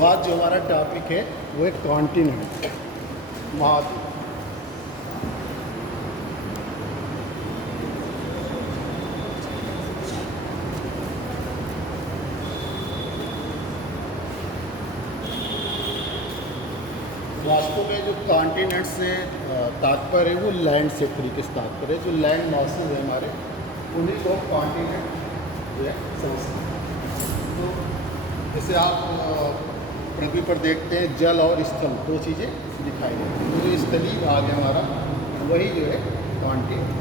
तो आज जो हमारा टॉपिक है वो है कॉन्टिनेंट, महाद्वीप। वास्तव में जो कॉन्टिनेंट से तात्पर्य है वो लैंड से तरीके से तात्पर्य है। जो लैंड मासेस है हमारे, उन्हीं को कॉन्टिनेंट जो है समझते हैं। तो जैसे आप पृथ्वी पर देखते हैं जल और स्थल, दो चीज़ें दिखाई देती हैं। तो जो स्थलीय भाग है हमारा, वही जो है कॉन्टिनेंट।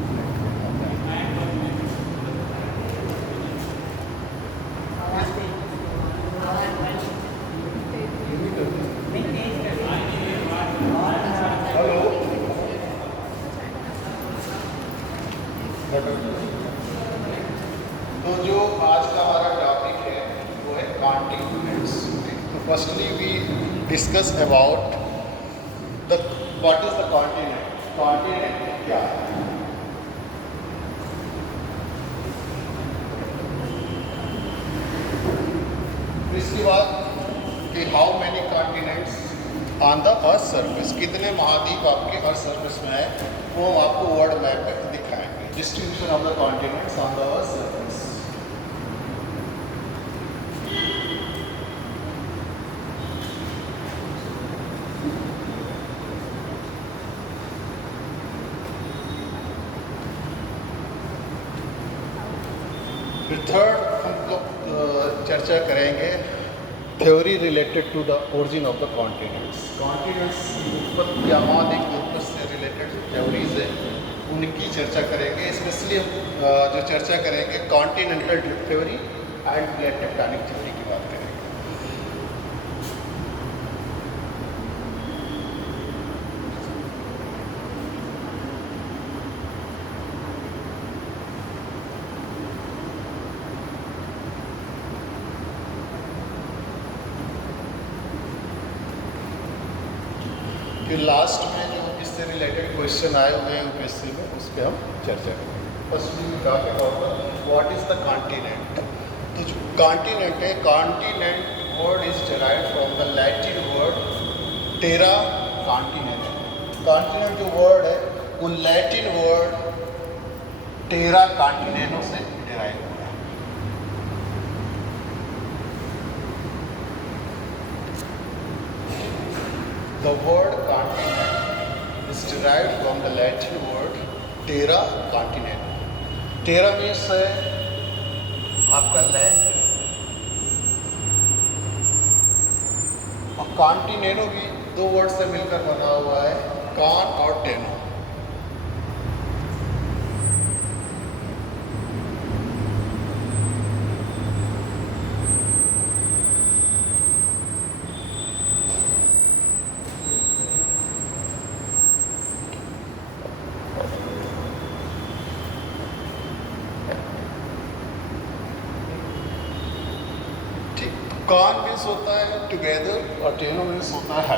तो जो आज का हमारा टॉपिक है वो है कॉन्टिनेंट्स। तो firstly we discuss about the what is the continent. Continent क्या है? इसके बाद कि how many continents on the earth surface, कितने महाद्वीप आपके अर्थ सर्फेस में है, वो हम आपको वर्ल्ड मैप में दिखाएंगे। Distribution of the continents on the earth surface. फिर थर्ड हम लोग चर्चा करेंगे theory related to the origin of the continents. Continents की उत्पत्ति या महाद्वीप की उत्पत्ति से रिलेटेड जो थ्योरीज है उनकी चर्चा करेंगे। स्पेशली हम जो चर्चा करेंगे continental drift theory end plate tectonic theory की बात करेंगे। फिर लास्ट में जो इससे रिलेटेड क्वेश्चन आए हुए हैं यूपीएससी में, उस पर हम चर्चा करेंगे। फर्स्ट में talk about what is the continent. तो जो कॉन्टिनेंट है, continent word is derived from the Latin word terra continent. Continent जो वर्ड है वो लैटिन वर्ड टेरा कॉन्टिनेंटो से डिराइव हुआ है। The word continent is derived from the Latin word terra continental. Terra means है आपका लैंड, और कॉन्टिनेंटो भी दो वर्ड से मिलकर बना हुआ है, कॉन और टेनो। कॉन मीन्स होता है टुगेदर और टेनो मीन्स होता है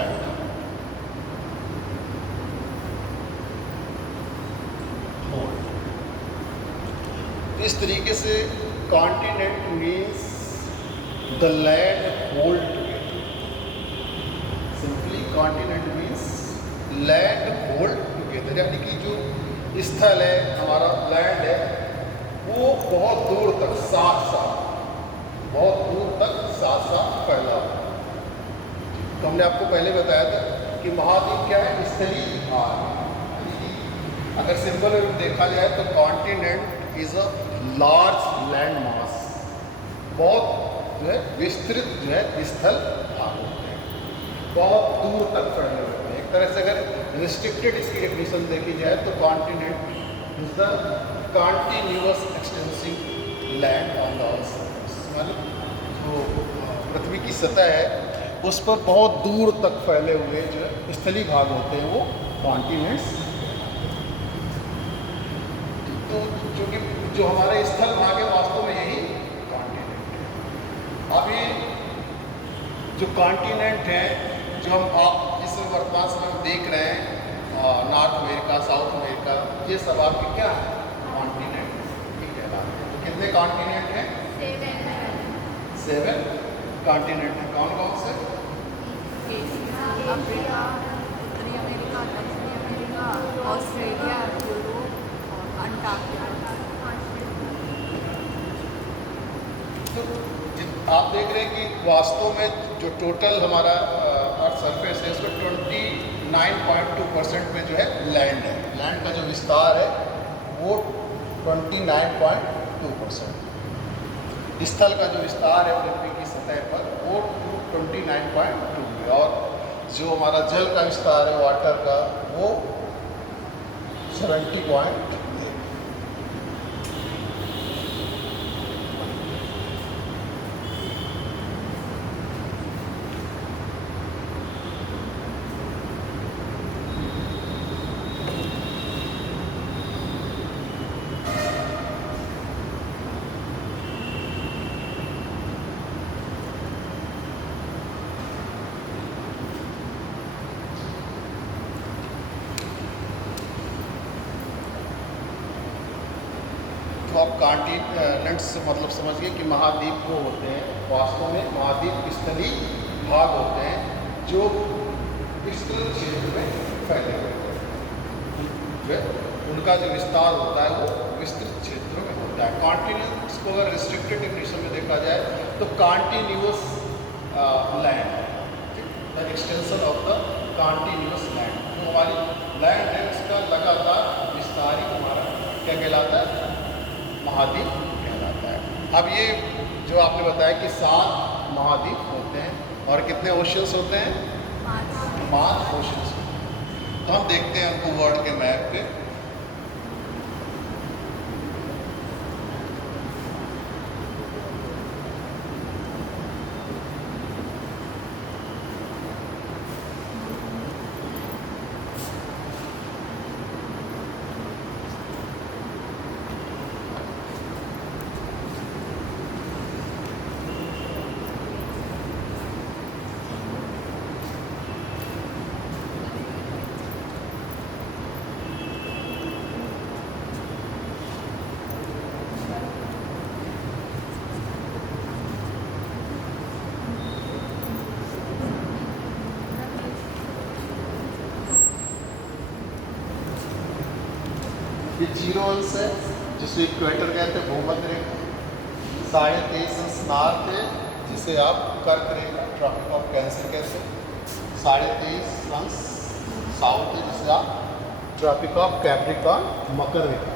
होल्ड। इस तरीके से continent means the land hold together. Simply continent means land hold together, यानी कि जो स्थल है हमारा, लैंड है, वो बहुत दूर तक बहुत दूर तक साथ साथ फैला हुआ। तो हमने आपको पहले बताया था कि महाद्वीप क्या है, स्थलीय भाग। अगर सिंपल में देखा जाए तो continent is a large land mass, बहुत जो है विस्तृत जो है स्थल भाग होते हैं, बहुत दूर तक फैले होते हैं। एक तरह से अगर रिस्ट्रिक्टेड इसकी डेफिनेशन देखी जाए तो continent is the continuous extensive land on the earth surface. जो पृथ्वी की सतह है उस पर बहुत दूर तक फैले हुए जो स्थलीय भाग होते हैं वो कॉन्टिनेंट्स। तो जो हमारे स्थल भाग है वास्तव में यही कॉन्टिनेंट है। अभी जो कॉन्टिनेंट है जो हम आप इस वर्तमान समय में देख रहे हैं, नॉर्थ अमेरिका, साउथ अमेरिका, ये सब आपके क्या है, कॉन्टिनेंट कहलाते हैं। तो कितने कॉन्टिनेंट हैं? 7 कॉन्टिनेंट हैं। कौन कौन से? एशिया, अफ्रीका, उत्तरी अमेरिका, दक्षिणी अमेरिका, ऑस्ट्रेलिया, यूरोप और अंटार्कटिका। तो आप देख रहे हैं कि वास्तव में जो टोटल हमारा अर्थ सरफेस है उसमें 29.2% में जो है लैंड है। लैंड का जो विस्तार है वो 29.2%। स्थल का जो विस्तार है पृथ्वी की सतह पर वो 29.2 है, और जो हमारा जल का विस्तार है वाटर का वो 70.8। तो आप कॉन्टिनेंट्स मतलब समझिए कि महाद्वीप वो होते हैं, वास्तव में महाद्वीप स्थलीय भाग होते हैं जो विस्तृत क्षेत्र में फैले हुए होते हैं। उनका जो विस्तार होता है वो विस्तृत क्षेत्रों में होता है। कॉन्टिनेंट्स को अगर रिस्ट्रिक्टेड डेफिनेशन में देखा जाए तो continuous land, the extension of the continuous land, जो हमारी लैंड है उसका लगातार विस्तार ही हमारा क्या कहलाता है, महाद्वीप कहलाता है। अब ये जो आपने बताया कि 7 महाद्वीप होते हैं और कितने ओशंस होते हैं, 5 ओशंस। तो हम देखते हैं उनको वर्ल्ड के मैप पे। ये 0 अंश है जिसे इक्वेटर कहते हैं, भूमध्य रेखा। 23.5 अंश नॉर्थ है जिसे आप कर्क रेखा, ट्रॉपिक ऑफ कैंसर कहते हैं। 23.5 अंश साउथ है जिसे आप ट्रॉपिक ऑफ कैप्रिकॉर्न, मकर रेखा।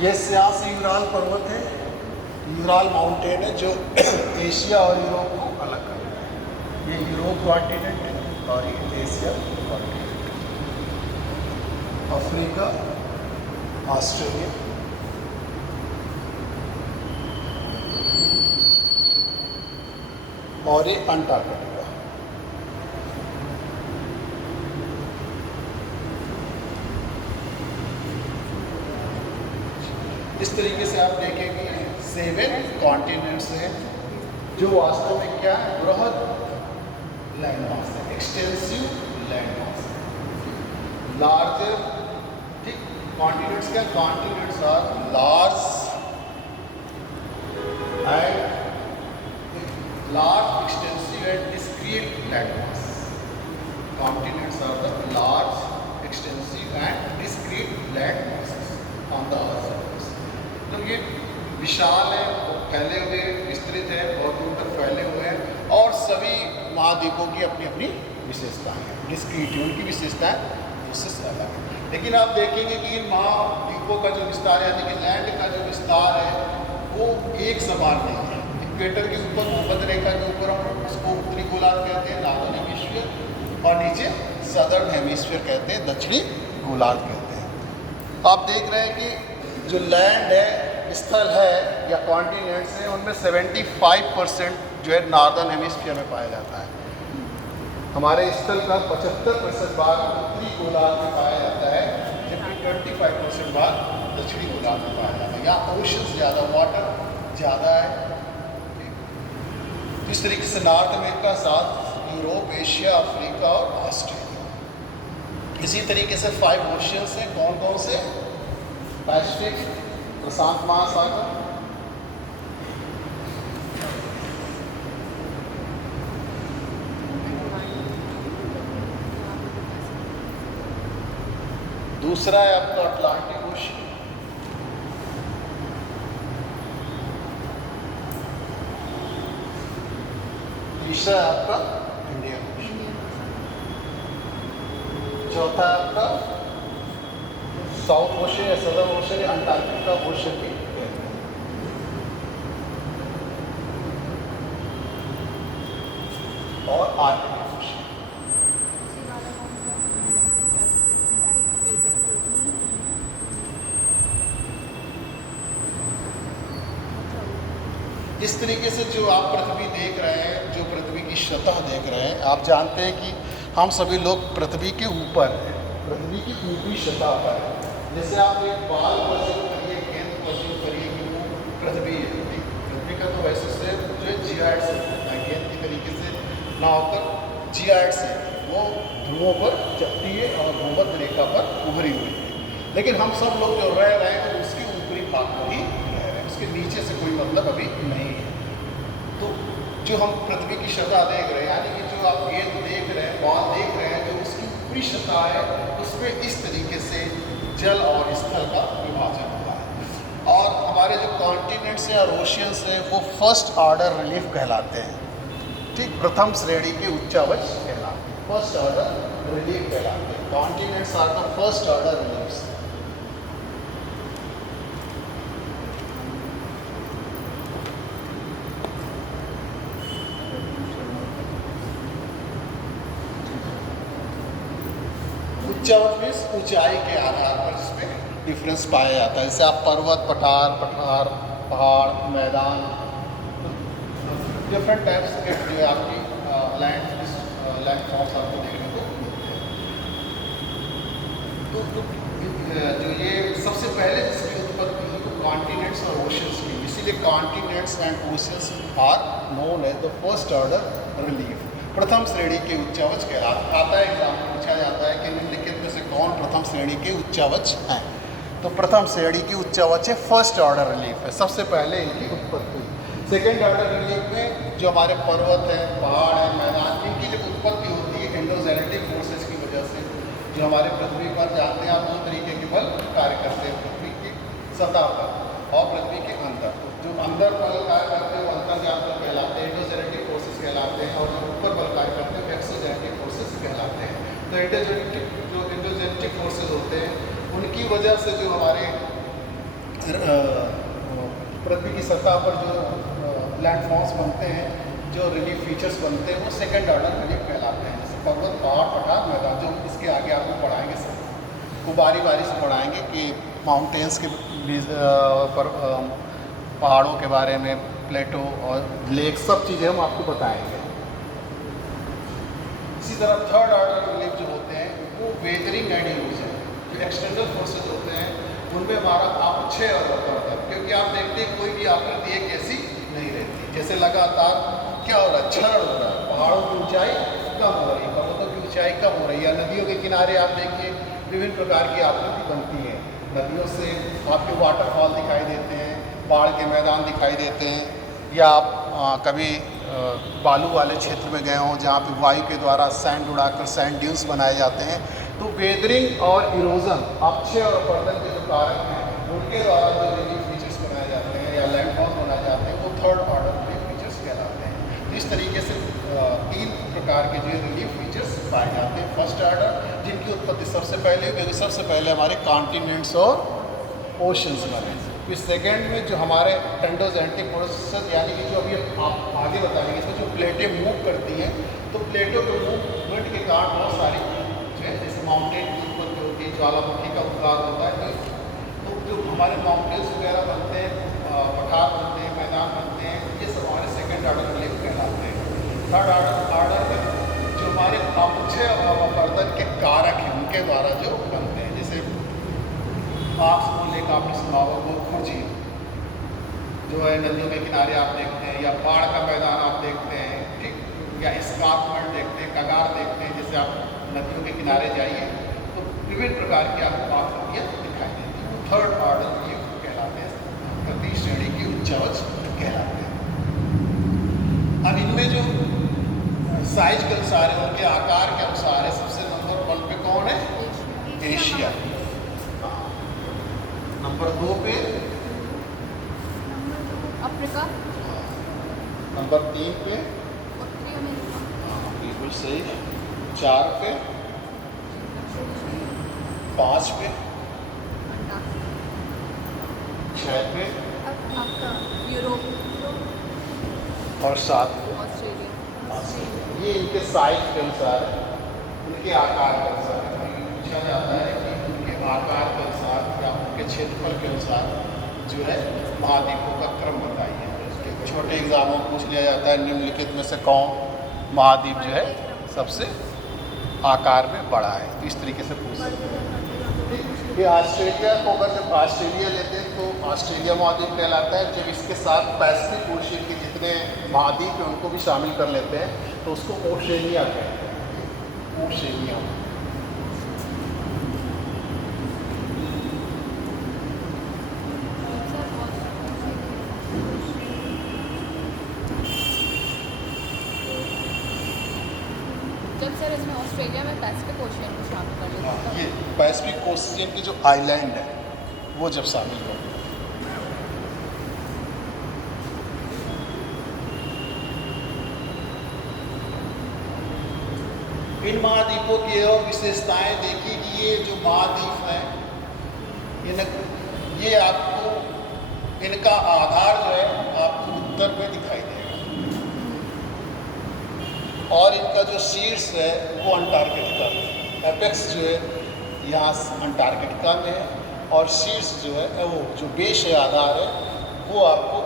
ये यहाँ से यूराल पर्वत है, यूराल माउंटेन है जो एशिया और यूरोप को अलग करता है। ये यूरोप कॉन्टिनेंट है और ये एशिया कॉन्टिनेंट, अफ्रीका, ऑस्ट्रेलिया, और ये अंटार्कटिका। इस तरीके से आप देखेंगे 7 कॉन्टिनेंट्स हैं जो वास्तव में क्या है, बृहद लैंड मास है, एक्सटेंसिव लैंड मास है, लार्जर। ठीक, कॉन्टिनेंट्स क्या, continents are large and large, extensive and discrete land mass. Continents are the large, extensive and discrete land masses on the earth surface. तो ये विशाल है, फैले हुए, विस्तृत है, बहुत दूर तक फैले हुए हैं और सभी महाद्वीपों की अपनी अपनी विशेषताएं हैं। डिस्क्रीट उनकी विशेषताएं उससे अलग है। लेकिन आप देखेंगे कि इन महाद्वीपों का जो विस्तार है, यानी कि लैंड का जो विस्तार है वो एक समान नहीं है। इक्वेटर के ऊपर भूमध्य रेखा के ऊपर हम उसको उत्तरी गोलार्ध कहते हैं, नॉर्दर्न हेमिस्फीयर, और नीचे सदर्न हेमिस्फीयर कहते हैं, दक्षिणी गोलार्ध कहते हैं। आप देख रहे हैं कि जो लैंड है, स्थल है या कॉन्टिनेंट्स हैं, उनमें 75% जो है नॉर्दर्न हेमिस्फीयर में पाया जाता है। हमारे स्थल का 75% भाग उत्तरी गोलार्ध में पाया जाता है, जबकि 25% भाग दक्षिणी गोलार्ध में पाया जाता है। यहाँ ओशंस ज़्यादा, वाटर ज़्यादा है। इस तरीके से north America, south Europe, Asia, Africa और ऑस्ट्रेलिया। इसी तरीके से 5 ओशियंस हैं। कौन कौन से? पैसिफिक, प्रशांत महासागर, दूसरा है आपका अटलांटिक ओशियन, तीसरा है आपका इंडियन ओशियन, चौथा है आपका साउथ ओशियन या सदर्न ओशियन या अंटार्कटिका ओशियन भी कहते हैं, और आर्कटिक ओशियन। इस तरीके से जो आप पृथ्वी देख रहे हैं, जो पृथ्वी की सतह देख रहे हैं, आप जानते हैं कि हम सभी लोग पृथ्वी के ऊपर हैं, पृथ्वी की ऊपरी सतह पर है। जैसे आप एक बाल को अज्यूम करिए, गेंद को अज्यूम करिए कि वो पृथ्वी है। पृथ्वी का तो वैसे से जो है जियाइड से होता है, गेंद की तरीके से ना होकर जियाइड से वो ध्रुवों पर चपटी है और भूमध्य रेखा पर उभरी हुई है। लेकिन हम सब लोग जो रह रहे हैं उसके ऊपरी भाग पर ही रह रहे हैं, उसके नीचे से कोई मतलब अभी नहीं है। तो जो हम पृथ्वी की सतह देख रहे हैं, यानी कि जो आप गेंद देख रहे हैं, बॉल देख रहे हैं, जो उसकी ऊपरी सतह है उसमें इस तरीके से जल और स्थल का विभाजन हुआ है। और हमारे जो कॉन्टिनेंट्स हैं और ओशियंस हैं वो फर्स्ट ऑर्डर रिलीफ कहलाते हैं। ठीक, प्रथम श्रेणी के उच्चावच कहलाते हैं, फर्स्ट ऑर्डर रिलीफ कहलाते हैं। Continents are the first order reliefs. उच्चावच मीन्स ऊंचाई के आधार पर इसमें डिफरेंस पाया जाता है। जैसे आप पर्वत, पठार, पहाड़, मैदान, डिफरेंट टाइप्स के जो है आपकी लैंड फॉर्म्स आपको देखने को मिलते हैं। तो जो ये सबसे पहले जिसकी उत्पत्ति हुई वो कॉन्टिनेंट्स और ओशंस की, इसीलिए continents and oceans are known as the first order relief. प्रथम श्रेणी के उच्चावच कहलाता है। एग्जाम में पूछा जाता है कि निम्नलिखित में से कौन प्रथम श्रेणी के उच्चावच हैं? तो प्रथम श्रेणी की उच्चावच है फर्स्ट ऑर्डर रिलीफ है, सबसे पहले इनकी उत्पत्ति। सेकेंड ऑर्डर रिलीफ में जो हमारे पर्वत हैं, पहाड़ हैं, मैदान, इनकी जब उत्पत्ति होती है एंडोजेनेटिक फोर्सेस की वजह से, जो हमारे पृथ्वी पर जानते हैं आप 2 तरीके के बल कार्य करते हैं, पृथ्वी की सतह पर और पृथ्वी के अंदर। जो अंदर बल कार्य करते हैं वो अंतर्जात बल कहलाते हैं, एंडोजेनेटिक फोर्सेस कहलाते हैं, और जो ऊपर बल कार्य करते हैं वो एक्सोजेनेटिक फोर्सेस कहलाते हैं। तो एंडोजेनेटिक फोर्सेस होते हैं, उनकी वजह से जो हमारे पृथ्वी की सतह पर जो लैंडफॉर्म्स बनते हैं, जो रिलीफ फीचर्स बनते हैं, वो सेकंड ऑर्डर रिलीफ कहलाते हैं। जैसे पर्वत, पहाड़, पठार, मैदान, जो इसके आगे आपको पढ़ाएंगे सब, वो बारी बारी से पढ़ाएंगे कि माउंटेन्स के पर पहाड़ों के बारे में, प्लेटो और लेक, सब चीज़ें हम आपको बताएंगे। इसी तरह थर्ड ऑर्डर रिलीफ जो होते हैं वो वेदरिंग एंड इरोजन, जो एक्सटर्नल फोर्सेस होते हैं उनमें हमारा अपक्षय होता है, क्योंकि आप देखते हैं कोई भी आकृति एक ऐसी नहीं रहती। जैसे लगातार क्या हो रहा है, क्षरण हो रहा है, पहाड़ों की ऊंचाई कम हो रही है, पर्वतों की ऊंचाई कम हो रही है, नदियों के किनारे आप देखिए विभिन्न प्रकार की आकृति बनती है। नदियों से आपके वाटरफॉल दिखाई देते हैं, पहाड़ के मैदान दिखाई देते हैं, या आप कभी बालू वाले क्षेत्र में गए हों जहाँ पे वायु के द्वारा सैंड उड़ाकर सैंड ड्यून्स बनाए जाते हैं। तो वेदरिंग और इरोजन, अपक्षय और अपरदन के जो कारक हैं उनके द्वारा जो रिलीफ फीचर्स बनाए जाते हैं या लैंडफॉर्म बनाए जाते हैं, वो थर्ड ऑर्डर रिलीफ फीचर्स कहलाते हैं। इस तरीके से 3 प्रकार के जो रिलीफ फीचर्स पाए जाते हैं। फर्स्ट ऑर्डर, जिनकी उत्पत्ति सबसे पहले हुई, क्योंकि सबसे पहले हमारे कॉन्टिनेंट्स और ओशंस बने। फिर सेकेंड में जो हमारे टेंडोजेंटिक प्रोसेस, यानी कि जो अभी आप आगे बताएंगे, इसमें जो प्लेटें मूव करती हैं, तो प्लेटों के मूवमेंट के कारण बहुत सारी जो है, जैसे माउंटेन की उत्पत्ति होती है, ज्वालामुखी का उद्गार होता है, तो जो हमारे माउंटेन्स वगैरह बनते हैं, पठार बनते हैं, मैदान बनते हैं, ये सब हमारे सेकेंड ऑर्डर रिलीफ कहलाते हैं। थर्ड ऑर्डर में जो हमारे अपक्षय और अपरदन के कारक हैं उनके द्वारा जो बनते हैं, जैसे आप लेक आपने सुना होगा, गोरखपुर झील जो है नदियों के किनारे आप देखते हैं, या पहाड़ का मैदान आप देखते हैं, ठीक, या स्कार्पमेंट देखते हैं, कगार देखते हैं। जैसे आप नदियों के किनारे जाइए तो विभिन्न प्रकार की आपको आकृतियाँ दिखाई देती हैं, वो थर्ड ऑर्डर रिलीफ कहलाते हैं, तृतीय श्रेणी की उच्चवच कहलाते हैं। अब इनमें जो साइज के अनुसार है, उनके आकार के अनुसार है, सबसे नंबर 1 पे कौन है? एशिया। नंबर 2 पे अफ्रीका। नंबर 3 पे उत्तरी अमेरिका। बिल्कुल सही। 4 पे, 5 पे, 6 पे आपका यूरोप और 7 पे ऑस्ट्रेलिया। ये इनके साइज के अनुसार है, उनके आकार के अनुसार है। पूछा जाता है कि उनके आकार के अनुसार या उनके क्षेत्रफल के अनुसार जो है महाद्वीपों का क्रम बताइए। छोटे एग्जामों में पूछ लिया जाता है निम्नलिखित में से कौन महाद्वीप जो है सबसे आकार में बड़ा है, तो इस तरीके से पूछ सकते हैं। ये ऑस्ट्रेलिया को अगर जब ऑस्ट्रेलिया लेते हैं तो ऑस्ट्रेलिया महाद्वीप कहलाता है। जब इसके साथ पैसिफिक ओशियन के जितने महाद्वीप हैं उनको भी शामिल कर लेते हैं तो उसको ओशेनिया कहते हैं, ओशेनिया। जब सर इसमें ऑस्ट्रेलिया में पैसिफिक ओशियन को शामिल कर लेते हैं, ये पैसिफिक ओशियन की जो आइलैंड है वो जब शामिल कर, इन महाद्वीपों की और विशेषताएं देखिए कि ये जो महाद्वीप हैं ये आपको इनका आधार जो है आपको उत्तर में दिखाई देगा और इनका जो शीर्ष है वो अंटार्कटिका में, एपेक्स जो है यहाँ अंटार्कटिका में है और शीर्ष जो है वो जो बेस है, आधार है, वो आपको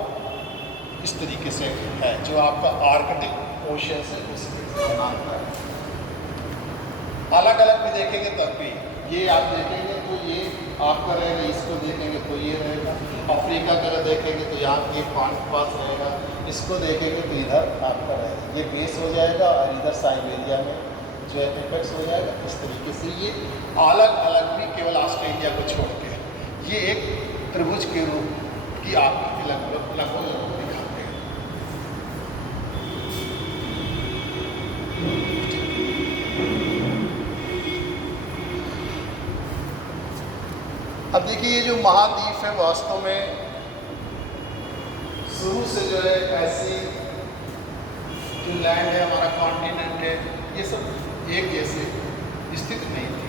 इस तरीके से है जो आपका आर्कटिक ओशियन से उससे बनाता है। अलग अलग भी देखेंगे तब भी ये आप देखेंगे तो ये आपका रहेगा, इसको देखेंगे तो ये रहेगा। अफ्रीका का देखेंगे तो यहाँ के पास रहेगा, इसको देखेंगे तो इधर आपका रहेगा, ये बेस हो जाएगा और इधर साइबेरिया में जो है एपेक्स हो जाएगा। इस तरीके से ये अलग अलग भी केवल ऑस्ट्रेलिया को छोड़ के ये एक त्रिभुज के रूप की आकृति लगभग दिखाते हैं। अब देखिए ये जो महाद्वीप है वास्तव में शुरू से जो है ऐसी जो लैंड है, हमारा कॉन्टिनेंट है, ये सब एक जैसे स्थित नहीं थी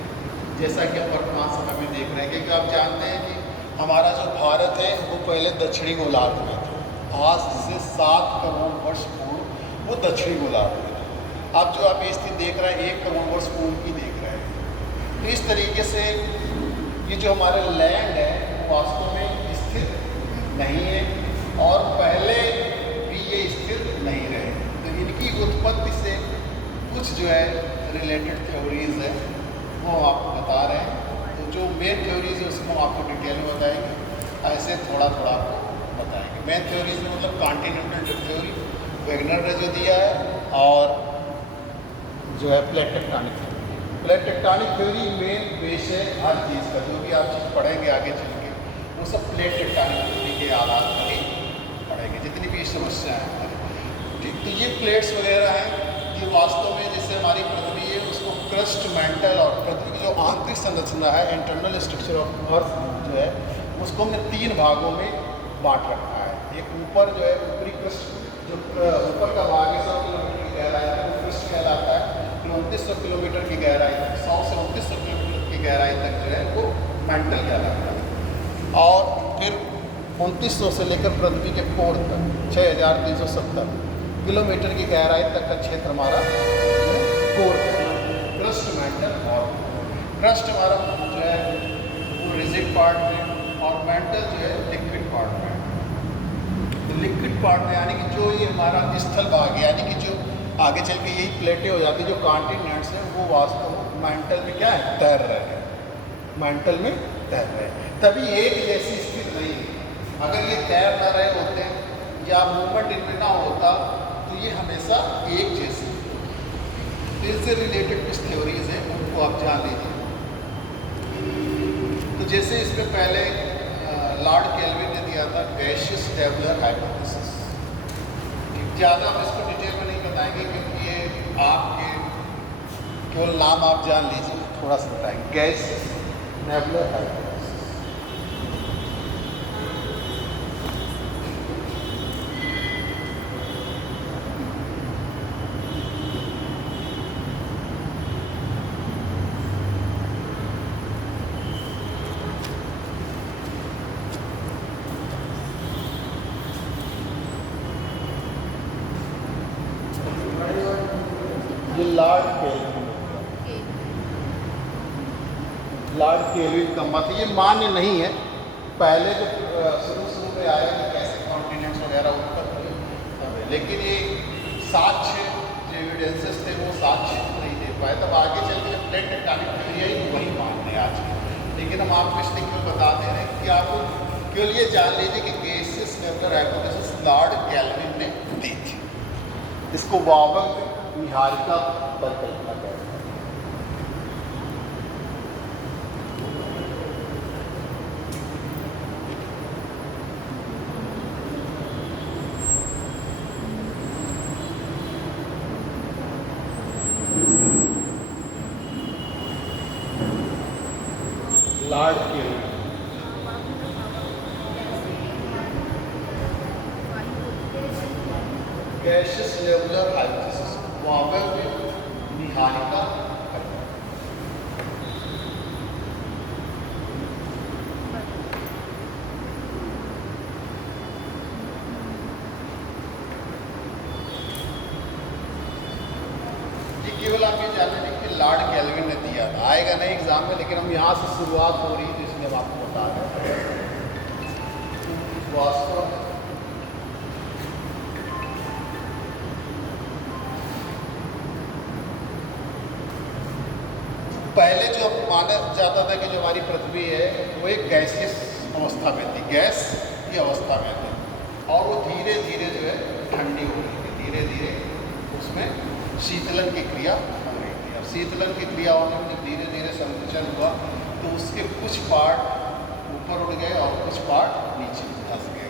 जैसा कि हम वर्तमान समय में देख रहे हैं। क्योंकि आप जानते हैं कि हमारा जो भारत है वो पहले दक्षिणी गोलार्ध में था। आज से 7 करोड़ वर्ष पूर्व वो दक्षिणी गोलार्ध में था। अब जो आप ये स्थिति देख रहे हैं 1 करोड़ वर्ष पूर्व की देख रहे हैं। तो इस तरीके से ये जो हमारे लैंड है वास्तव में स्थिर नहीं है और पहले भी ये स्थिर नहीं रहे। तो इनकी उत्पत्ति से कुछ जो है रिलेटेड थ्योरीज है वो हम आपको बता रहे हैं। तो जो मेन थ्योरीज है उसको हम आपको डिटेल में बताएंगे, ऐसे थोड़ा थोड़ा आपको बताएंगे। मेन थ्योरीज में मतलब कॉन्टिनेंटल ड्रिफ्ट थ्योरी वेगनर ने जो दिया है और जो है plate tectonic theory. Plate tectonic theory main base है हर चीज़ का, जो भी आप चीज़ पढ़ेंगे आगे चल के वो सब प्लेट टेक्टोनिक थ्योरी के आधार पर ही पढ़ेंगे, जितनी भी समस्या है हमारी। ठीक, तो ये प्लेट्स वगैरह हैं, ये वास्तव में जैसे हमारी पृथ्वी है उसको क्रस्ट, मेंटल और पृथ्वी की जो आंतरिक संरचना है इंटरनल स्ट्रक्चर ऑफ अर्थ जो है उसको हमने 3 भागों में बांट रखा है। एक ऊपर जो है ऊपरी क्रस्ट, जो ऊपर का भाग है 100 किलोमीटर की गहराई तक वो क्रस्ट कहलाता है। फिर 2900 किलोमीटर की गहराई तक, 100 से 2900 किलोमीटर की गहराई तक जो है वो मेंटल कहलाता है। और फिर 2900 से लेकर पृथ्वी के कोर तक 6370 किलोमीटर की गहराई तक का क्षेत्र हमारा कोर क्रस्ट, मेंटल और क्रस्ट हमारा जो है वो रिजिड पार्ट में और मेंटल जो है लिक्विड पार्ट में। तो लिक्विड पार्ट में यानी कि जो ये हमारा स्थल भाग है, यानी कि जो आगे चल के यही प्लेटें हो जाती है, जो कॉन्टिनेंट्स हैं वो वास्तव में मेंटल में क्या है, तैर रहे हैं, मेंटल में तैर रहे हैं। तभी एक जैसी स्थिति नहीं है। अगर ये तैर ना रहे होते या मूवमेंट इनमें ना होता तो ये हमेशा एक जैसी। तो इससे रिलेटेड कुछ थ्योरीज हैं उनको आप जान लीजिए। तो जैसे इसमें पहले लॉर्ड केल्विन ने दिया था गैसियस नेबुलर हाइपोथेसिस। ज़्यादा हम इसको डिटेल में नहीं बताएंगे क्योंकि ये आपके केवल नाम आप जान लीजिए, थोड़ा सा बताएंगे गैसियस नेबुलर हाइपोथेसिस। ये लॉर्ड केल्विन का मत, ये मान्य नहीं है। पहले तो शुरू में आया कि कैसे कॉन्टिनेंट्स वगैरह उत्पन्न हुए, लेकिन ये साक्ष्य जो एविडेंसेस थे वो साक्ष्य नहीं दे पाए। तब आगे चल के प्लेट टेक्टोनिक थ्योरी आई तो वही मानने आज की। लेकिन हम आपको इसलिए क्यों बता दे रहे हैं कि आप केवल ये जान लीजिए कि gaseous nebular hypothesis Lord Kelvin ने दी थी। इसको वाबक निहारिका परिकल्पना कहते हैं। Lord Kelvin gaseous nebular hypothesis वाबक निहारिका केवल आप ये जान लीजिए कि लॉर्ड केल्विन ने दिया था। आएगा नहीं एग्जाम में, लेकिन हम यहाँ से शुरुआत हो रही है तो इसलिए हम आपको बता रहे हैं। वास्तव में पहले जो माना जाता था कि जो हमारी पृथ्वी है वो एक गैसियस अवस्था में थी, गैस की अवस्था में थी और वो धीरे धीरे जो है ठंडी हो रही थी, धीरे धीरे उसमें शीतलन की क्रिया हो रही थी। और शीतलन की क्रिया होने में धीरे धीरे संकुचन हुआ तो उसके कुछ पार्ट ऊपर उड़ गए और कुछ पार्ट नीचे धंस गए।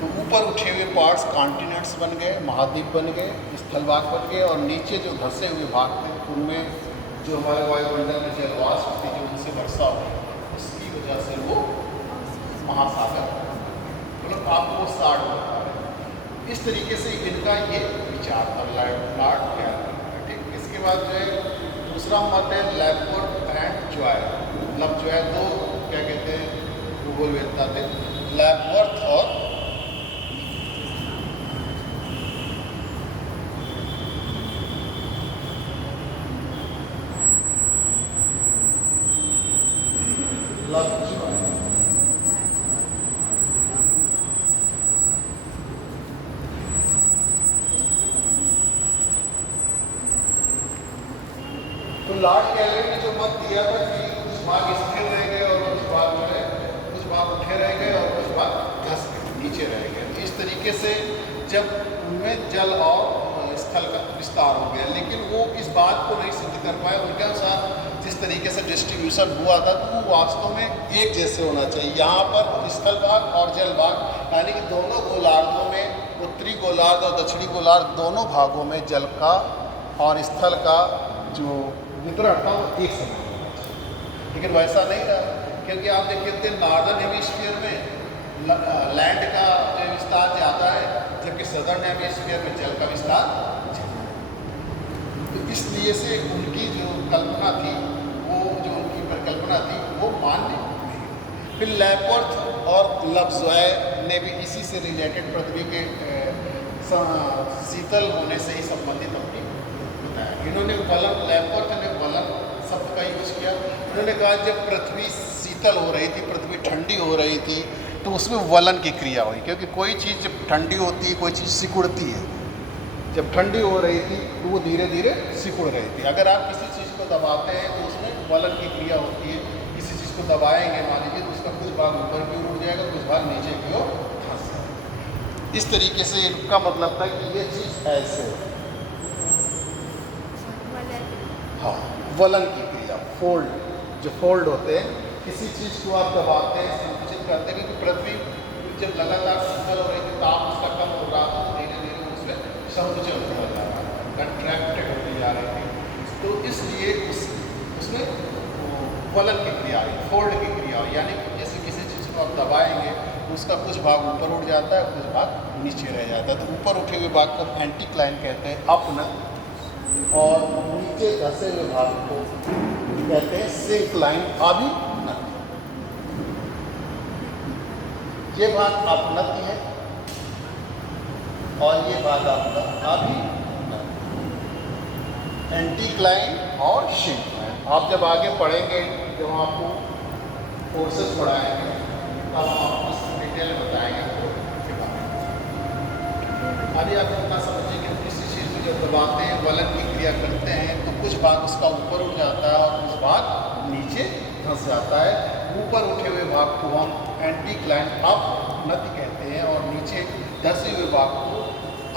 तो ऊपर उठे हुए पार्ट्स कॉन्टिनेंट्स बन गए, महाद्वीप बन गए, स्थलभाग बन गए और नीचे जो धंसे हुए भाग थे उनमें जो हमारे वायुमंडल में जलवाष्प थी जो उनसे वर्षा हुई उसकी वजह से वो महासागर, मतलब आपको वो साठ बता रहे। इस तरीके से इनका ये विचार था लॉर्ड केल्विन। ठीक, इसके बाद जो है दूसरा मत है लैफोर्ट एंड ज्वाइल। मतलब जो है दो क्या कहते हैं वो गोलवेलता थे, लैपवर्थ और लवजॉय। तो लॉर्ड कैलेंड ने जो मत दिया था कि कुछ भाग स्थिर रह गए और कुछ भाग जो है कुछ भाग उठे रह गए और कुछ भाग धंस गए, नीचे रह गए, तो इस तरीके से जब उनमें जल और स्थल का विस्तार हो गया, लेकिन वो इस बात को नहीं सिद्ध कर पाए। उनके अनुसार जिस तरीके से डिस्ट्रीब्यूशन हुआ था तो वो वास्तव में एक जैसे होना चाहिए। यहाँ पर स्थल भाग और जल भाग, यानी कि दोनों गोलार्धों में, उत्तरी गोलार्ध और दक्षिणी गोलार्ध दोनों भागों में जल का और स्थल का जो वितरण था वो एक समान होना चाहिए, लेकिन वैसा नहीं रहा, क्योंकि आप देखते हैं नॉर्दर्न हेमिस्फीयर में लैंड का जो विस्तार ज़्यादा है, जबकि सदर्न हेमिस्फीयर में जल का विस्तार ज़्यादा है। तो इसलिए से उनकी जो कल्पना थी, वो जो उनकी परिकल्पना थी वो मान्य नहीं। फिर लैपवर्थ और लवजॉय ने भी इसी से रिलेटेड पृथ्वी के शीतल होने से ही संबंधित अपनी बताया। इन्होंने वलन, लैपवर्थ ने वलन शब्द का यूज किया। उन्होंने कहा जब पृथ्वी शीतल हो रही थी, पृथ्वी ठंडी हो रही थी, तो उसमें वलन की क्रिया हुई, क्योंकि कोई चीज़ जब ठंडी होती है कोई चीज़ सिकुड़ती है। जब ठंडी हो रही थी तो वो धीरे धीरे सिकुड़ रही थी। अगर आप किसी चीज़ को दबाते हैं तो उसमें वलन की क्रिया होती है। किसी चीज़ को दबाएंगे मान लीजिए तो उसका कुछ भाग ऊपर की ओर उड़ जाएगा, कुछ भाग नीचे की ओर धंस जाएगा। इस तरीके से इनका मतलब था कि ये चीज़ ऐसे, हाँ, वलन की क्रिया, फोल्ड, जो फोल्ड होते हैं, किसी चीज़ को आप दबाते हैं, संकुचित करते हैं, क्योंकि पृथ्वी जब लगातार शीतल हो रही थी, ताप उसका कम हो रहा था, धीरे धीरे उसमें संकुचन होता जा रहा है, कंट्रैक्टेड होती जा रही थी। तो इसलिए उसमें वलन की क्रिया आई, फोल्ड की क्रिया आई, यानी जैसे किसी चीज़ को आप दबाएंगे तो उसका कुछ भाग ऊपर उठ जाता है, कुछ भाग नीचे रह जाता है। तो ऊपर उठे हुए भाग को एंटीक्लाइन कहते हैं, अपनत, और नीचे धंसे हुए भाग को कहते हैं सिंक्लाइन, अभिनत। ये भाग अपनति है और ये भाग आपका अभिनत, एंटीक्लाइन और सिंक्लाइन। आप जब आगे पढ़ेंगे, जब आपको फोर्सेस पढ़ाएंगे तब हम आपको डिटेल में बताएंगे। अभी आप इतना समझिए कि किसी चीज़ को जब दबाते हैं, वलन की क्रिया करते हैं, तो कुछ भाग उसका ऊपर उठ जाता है और कुछ भाग नीचे धंस जाता है। ऊपर उठे हुए भाग को हम एंटीक्लाइन, अपनति कहते हैं, और नीचे धंसे हुए भाग को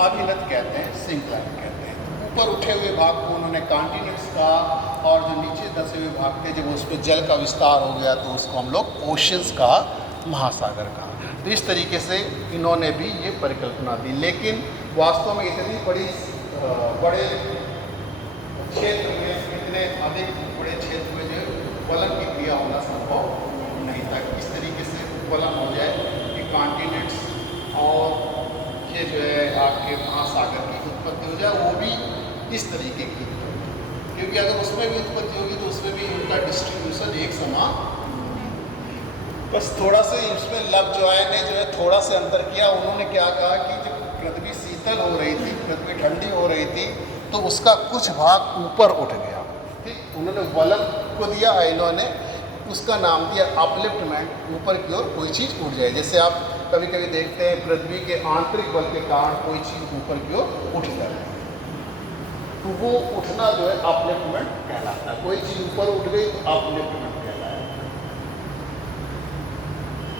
अभिनत कहते हैं, सिंक्लाइन कहते हैं। तो ऊपर उठे हुए भाग को उन्होंने कॉन्टिनेंट्स कहा, और जो नीचे धंसे हुए भाग थे, जब उस पर जल का विस्तार हो गया तो उसको हम लोग ओशंस कहा, महासागर कहा। तो इस तरीके से इन्होंने भी ये परिकल्पना दी, लेकिन वास्तव में इतनी बड़े क्षेत्र में, इतने अधिक बड़े क्षेत्र में जो वलन की क्रिया होना संभव नहीं था। इस तरीके से वलन हो जाए कि कॉन्टिनेंट्स और ये जो है आपके महासागर की उत्पत्ति हो जाए, वो भी इस तरीके की, क्योंकि अगर उसमें भी उत्पत्ति होगी तो उसमें भी उनका डिस्ट्रीब्यूशन एक समान। बस थोड़ा सा इसमें लवजॉय ने जो है थोड़ा सा अंतर किया। उन्होंने क्या कहा कि जब पृथ्वी शीतल हो रही थी, पृथ्वी ठंडी हो रही थी, तो उसका कुछ भाग ऊपर उठ गया। ठीक, उन्होंने वलन को दिया, इन्होंने उसका नाम दिया अपलिफ्टमेंट, ऊपर की ओर कोई चीज़ उठ जाए। जैसे आप कभी कभी देखते हैं पृथ्वी के आंतरिक बल के कारण कोई चीज़ ऊपर की ओर उठ जाए, तो वो उठना जो है अपलिफ्टमेंट कहलाता है। कोई चीज़ ऊपर उठ गई तो अपलिफ्टमेंट कहलाता है।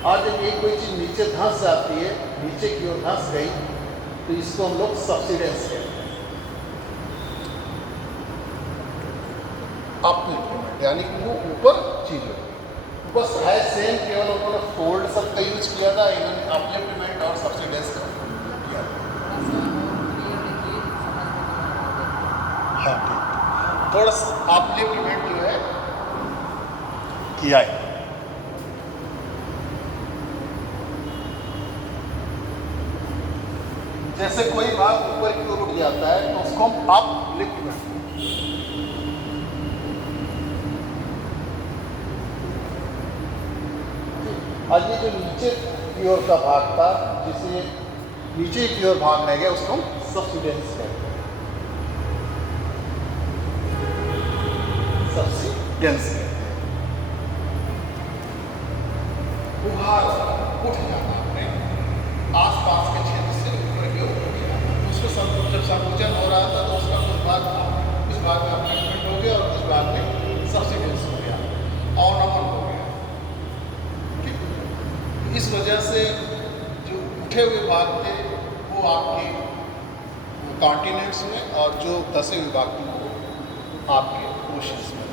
और जब ये कोई चीज़ नीचे धंस जाती है, नीचे की ओर धंस गई, तो इसको हम लोग सब्सिडेंस कहते हैं, अपलिफ्टमेंट, यानी कि वो ऊपर चीज हो। बस है सेम, केवल उन्होंने फोल्ड शब्द का यूज किया था, इन्होंने अपलिफ्टमेंट और सब्सिडेंस का किया था। हाँ ठीक, थोड़ा अपलिफ्टमेंट जो है किया है। जैसे कोई भाग ऊपर की ओर उठ जाता है तो उसको हम अपलिफ्टमेंट, और ये जो नीचे की ओर का भाग था, जिसे नीचे की ओर भाग रह गया, उसको हम सब्सिडेंस कहते हैं। सब्सिडेंस कहते हैं। उभार उठ जाना, अपने आसपास के क्षेत्र से ऊपर की ओर उठ जाना। उसको जब संकुचन हो रहा था तो उसका कुछ भाग में अपलिफ्टमेंट हो गया और कुछ भाग में सब्सिडेंस हो गया, अवनमन हो गया। ठीक, इस वजह से जो उठे हुए भाग थे वो आपके कॉन्टिनेंट्स में, और जो दसे हुए भाग थे वो आपके ओशंस में।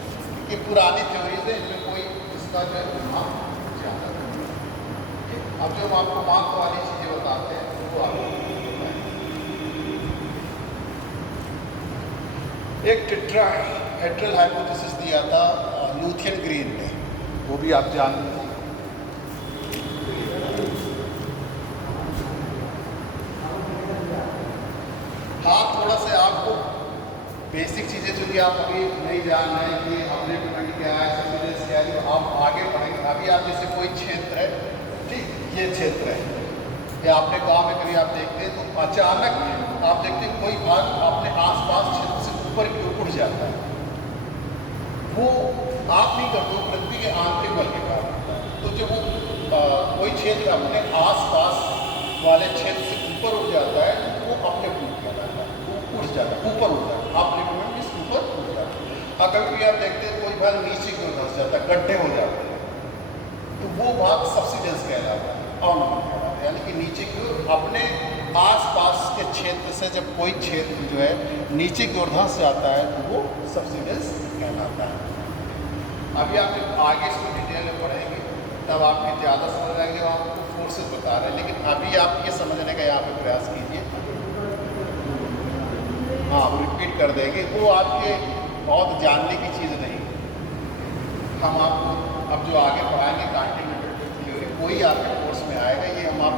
ये पुरानी थ्योरीज है, इनमें कोई इसका जो है दिमाग ज़्यादा नहीं। अब जो हम आपको मार्क वाली चीज़ें बताते हैं वो आपको एक टेट्राहेड्रल हाइपोथेसिस दिया था लुथियन ग्रीन ने, वो भी आप जानते हैं। हाँ, थोड़ा सा आपको बेसिक चीज़ें जो कि आप अभी नहीं जान रहे हैं कि अप्लिफ्टमेंट क्या है, सब्सिडेंस क्या है, तो आप आगे बढ़ेंगे। अभी आप जैसे कोई क्षेत्र है, ठीक, ये क्षेत्र है, या आपने गांव में कभी आप देखते हैं तो अचानक आप देखते हैं कोई भाग अपने आसपास क्षेत्र से ऊपर की ओर उठ जाता है। वो आप नहीं करते हो, पृथ्वी के आंतरिक बल के कारण होता है। तो जब वो कोई क्षेत्र अपने आसपास वाले क्षेत्र से ऊपर उठ जाता है तो वो अपने उठ जाता है, वो उठ जाता है, ऊपर उठ जाता है। आप रिकमेंड इस ऊपर उठ जाता है। अगर भी आप देखते हैं कोई भाग नीचे की ओर धंस जाता है, गड्ढे हो जाते हैं, तो वो भाग सब्सिडेंस कहलाता है, अवनमन कहलाता है। यानी कि नीचे की ओर अपने आसपास के क्षेत्र से जब कोई क्षेत्र जो है नीचे की ओर धंस जाता है तो वो सब्सिडेंस कहलाता है। अभी आप जब आगे इसको डिटेल में पढ़ेंगे तब आपके ज़्यादा समझ आएंगे, और आपको फोर्सेस बता रहे हैं। लेकिन अभी आप ये समझने का यहाँ पे प्रयास कीजिए। हाँ, आप रिपीट कर देंगे, वो आपके बहुत जानने की चीज़ नहीं। हम आपको अब जो आगे पढ़ाएंगे कॉन्टिनेंटल थ्योरी, वही आपके कोर्स में आएगा। ये हम आप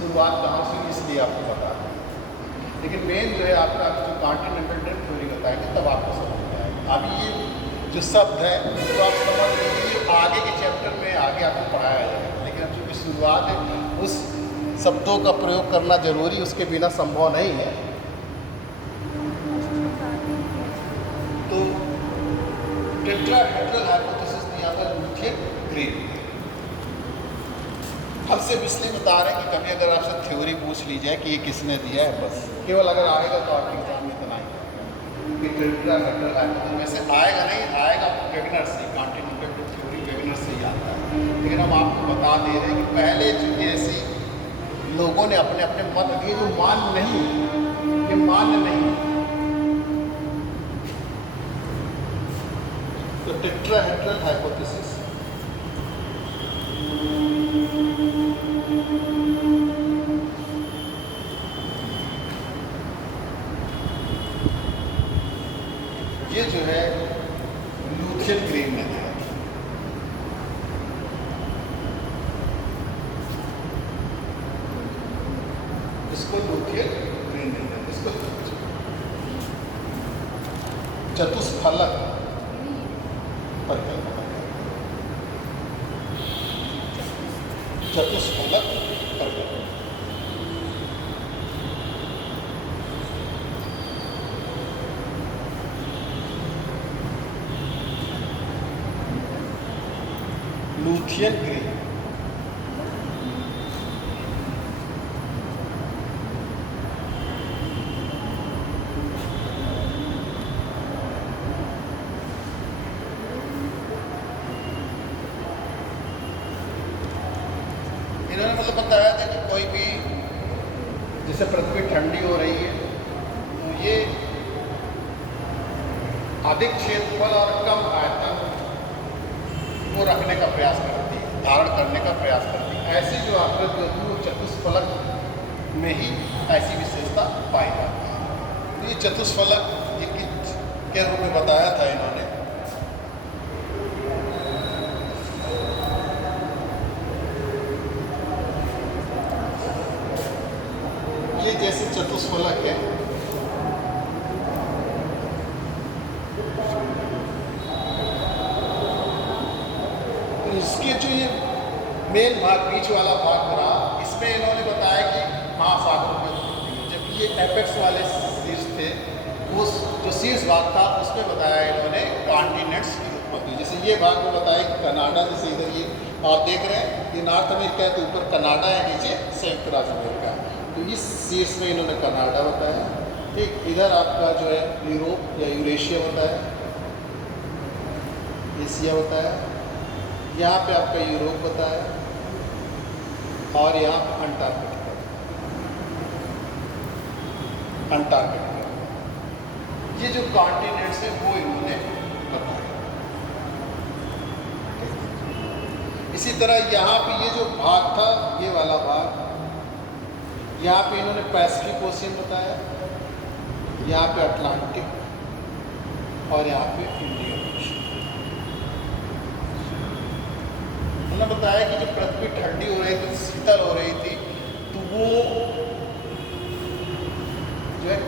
शुरुआत कहाँ से इसलिए आपको बता रहे हैं। लेकिन मेन जो है आपका जो कॉन्टिनेंटल थ्योरी बताएंगे तब आपको समझ में आएगा। अभी ये जो शब्द है तो आप समझ लीजिए, आगे के चैप्टर में आगे आपको पढ़ाया जाएगा। लेकिन अब चूँकि शुरुआत है, उस शब्दों का प्रयोग करना जरूरी, उसके बिना संभव नहीं है। तो टेट्राहेड्रल हाइपोथेसिस दिया था लुथियन ग्रीन। हम सिर्फ इसलिए बता रहे हैं कि कभी अगर आपसे थ्योरी पूछ ली जाए कि ये किसने दिया है, बस केवल अगर आएगा तो आपके एग्जाम में इतना ही कि टेट्राहेड्रल हाइपोथेसिस में से आएगा नहीं, आएगा वेगनर से, कॉन्टिनेंटल थ्योरी वेगनर से ही आता है। लेकिन हम आपको बता दे रहे हैं कि पहले चूँकि ऐसी लोगों ने अपने अपने मत दिए जो मान्य नहीं, ये मान्य नहीं। तो टेट्राहेड्रल हाइपोथेसिस ये जो है लुथियन ग्रीन ने दिया। इसको लुथियन ग्रीन ने दिया। इसको चतुष्फलक परिकल्पना, चतुष्फलक परिकल्पना। लुथियन ग्रीन। इन्होंने मतलब बताया था कि कोई भी जैसे पृथ्वी ठंडी हो रही है तो ये अधिक क्षेत्रफल और कम आयतन को रखने का प्रयास करती है, धारण करने का प्रयास करती है। ऐसी जो आकृति होती है वो चतुष्फलक में ही ऐसी विशेषता पाई जाती है। तो ये चतुष्फलक के रूप में बताया था इन्होंने। ये जैसे चतुष्फलक है, इसके जो ये मेन भाग बीच वाला भाग रहा, इसमें इन्होंने बताया कि महासागरों में उत्पत्ति हुई। जबकि ये एपेक्स वाले शीर्ष थे, उस जो शीर्ष भाग था उसमें बताया इन्होंने कॉन्टिनेंट्स की उत्पत्ति। जैसे ये भाग में बताया कि कनाडा, जैसे इधर ये आप देख रहे हैं, ये नॉर्थ अमेरिका है तो ऊपर कनाडा है, नीचे संयुक्त राज्य अमेरिका है। तो इस शीर्ष में इन्होंने कनाडा बताया। ठीक इधर आपका जो है यूरोप या यूरेशिया बताया, एशिया बताया, यहाँ पे आपका यूरोप बताया, और यहाँ पे अंटार्कटिका। ये जो कॉन्टिनेंट्स है वो इन्होंने बताया। इसी तरह यहाँ पे ये जो भाग था, ये वाला भाग, यहाँ पे इन्होंने पैसिफिक ओशियन बताया, यहाँ पे अटलांटिक, और यहाँ पे इंडियन ओशियन। उन्होंने बताया कि जब पृथ्वी ठंडी हो रही थी, शीतल हो रही थी, तो वो जो है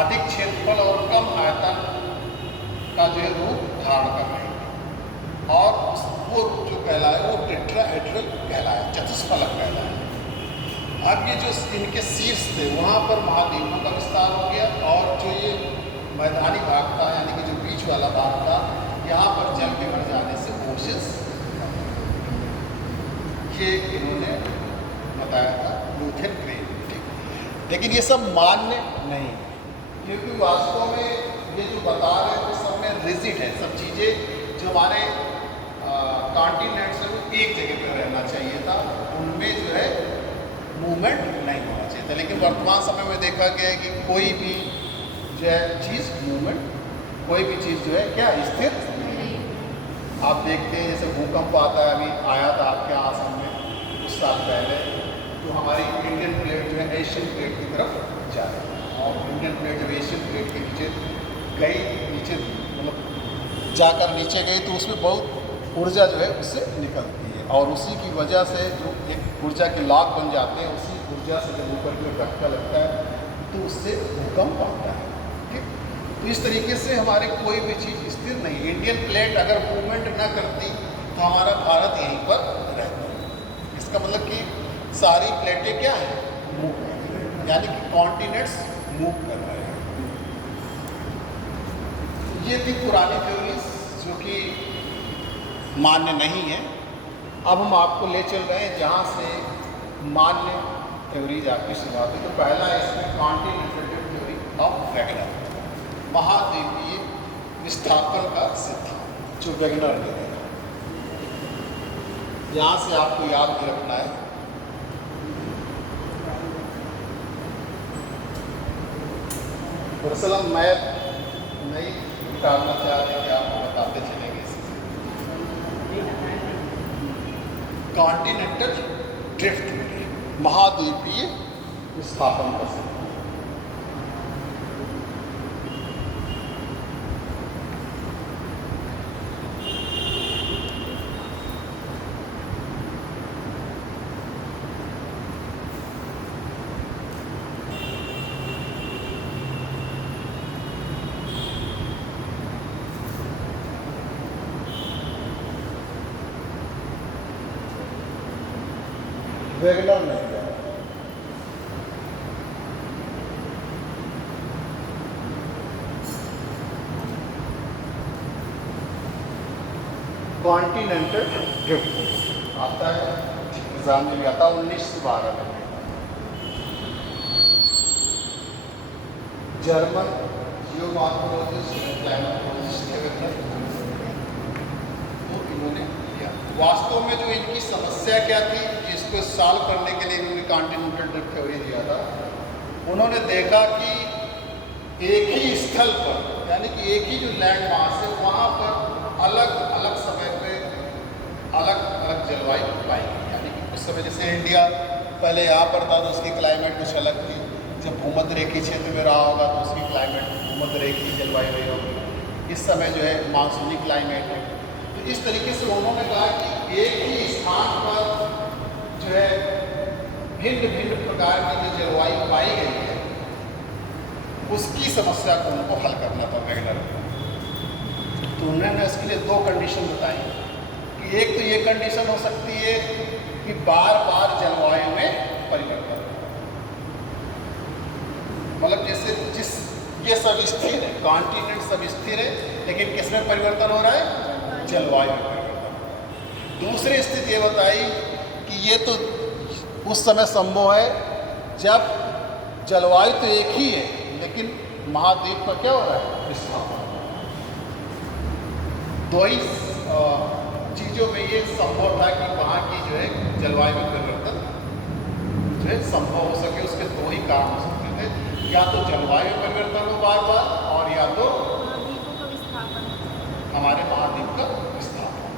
अधिक क्षेत्रफल और कम आयतन का जो है रूप धारण कर रही थी, और वो रूप जो कहलाया वो टेट्राहेड्रल कहलाया, चतुष्फलक कहलाया। अब ये जो इनके शीर्ष थे वहाँ पर महाद्वीपों का विस्तार हो गया, और जो ये मैदानी भाग था यानी कि जो बीच वाला भाग था, यहाँ पर जल के बढ़ जाने से ओशंस, ये इन्होंने बताया था लूथेन ग्रेन। लेकिन ये सब मान्य नहीं है, क्योंकि वास्तव में ये जो बता रहे हैं वो सब में रिजिड है। सब चीज़ें जो हमारे कॉन्टिनेंट्स है वो एक जगह पर रहना चाहिए था, उनमें जो है मूवमेंट नहीं होना चाहिए था। लेकिन वर्तमान समय में देखा गया है कि कोई भी जो है चीज़ मूवमेंट, कोई भी चीज़ जो है क्या स्थिर नहीं। आप देखते हैं जैसे भूकंप आता है, अभी आया था आपके आसाम में कुछ साल पहले, तो हमारी इंडियन प्लेट जो है एशियन प्लेट की तरफ जा रही है, और इंडियन प्लेट जब एशियन प्लेट के नीचे गई, नीचे मतलब जाकर नीचे गई, तो उसमें बहुत ऊर्जा जो है उससे निकलती है, और उसी की वजह से जो एक ऊर्जा के लॉक बन जाते हैं, उसी ऊर्जा से जब ऊपर की ओर धक्का लगता है तो उससे भूकंप आता है। ठीक, तो इस तरीके से हमारे कोई भी चीज़ स्थिर नहीं। इंडियन प्लेट अगर मूवमेंट न करती तो हमारा भारत यहीं पर रहता। इसका मतलब कि सारी प्लेटें क्या है, मूव कर रही है, यानी कि कॉन्टिनेंट्स मूव कर रहे हैं। ये थी पुरानी थ्योरीज जो कि मान्य नहीं है। अब हम आपको ले चल रहे हैं जहाँ से मान्य थ्योरीज आपकी शुरुआत हुई। तो पहला है इसमें कॉन्टिनेंटल थ्योरी ऑफ वेगनर, महाद्वीपीय विस्थापन का सिद्धांत, जो वेगनर ने दिया। यहाँ से आपको याद में रखना है, दरअसल हम मैथ नहीं उतारना चाह रहे हैं कि आपको बताते चलेंगे। कॉन्टिनेंटल ड्रिफ्ट थ्योरी, महाद्वीपीय विस्थापन का सिद्धांत। वेगनर ने दिया। कॉन्टिनेंटल ड्रिफ्ट आता है, एग्जाम में भी आता 1912 में। जर्मन जियोमॉर्फोलॉजिस्ट, क्लाइमेटोलॉजिस्ट थे वेगनर, तो इन्होंने किया। वास्तव में जो इनकी समस्या क्या थी, जिसको सॉल्व करने के लिए इन्होंने कॉन्टिनेंटल ड्रिफ्ट थ्योरी दिया था, उन्होंने देखा कि एक ही स्थल पर, यानी कि एक ही जो लैंड मास है, वहाँ पर अलग अलग समय पे अलग अलग जलवायु पाई गई। यानी कि उस समय जैसे इंडिया पहले यहाँ पर था तो उसकी क्लाइमेट कुछ अलग थी, जब भूमध्य रेखीय क्षेत्र में रहा होगा तो उसकी क्लाइमेट भूमध्य रेखीय जलवायु रही होगी। इस समय जो है मानसूनी क्लाइमेट है। तो इस तरीके से उन्होंने कहा कि एक ही स्थान पर जो है भिन्न भिन्न प्रकार की जो जलवायु पाई गई है, उसकी समस्या को उनको हल करना था वेगनर को। तो उन्होंने उसके लिए दो कंडीशन बताई कि एक तो ये कंडीशन हो सकती है कि बार बार जलवायु में परिवर्तन, मतलब जैसे जिस ये सब स्थिर है, कॉन्टिनेंट सब स्थिर है, लेकिन किसमें परिवर्तन हो रहा है? जलवायु में परिवर्तन। दूसरी स्थिति ये बताई कि ये तो उस समय संभव है जब जलवायु तो एक ही है, लेकिन महाद्वीप का क्या हो रहा है? विस्थापन। दो ही चीज़ों में ये संभव था कि वहाँ की जो है जलवायु में परिवर्तन जो है संभव हो सके। उसके दो ही कारण हो सकते थे, या तो जलवायु परिवर्तन हो बार बार, और या तो हमारे महाद्वीप का विस्थापन।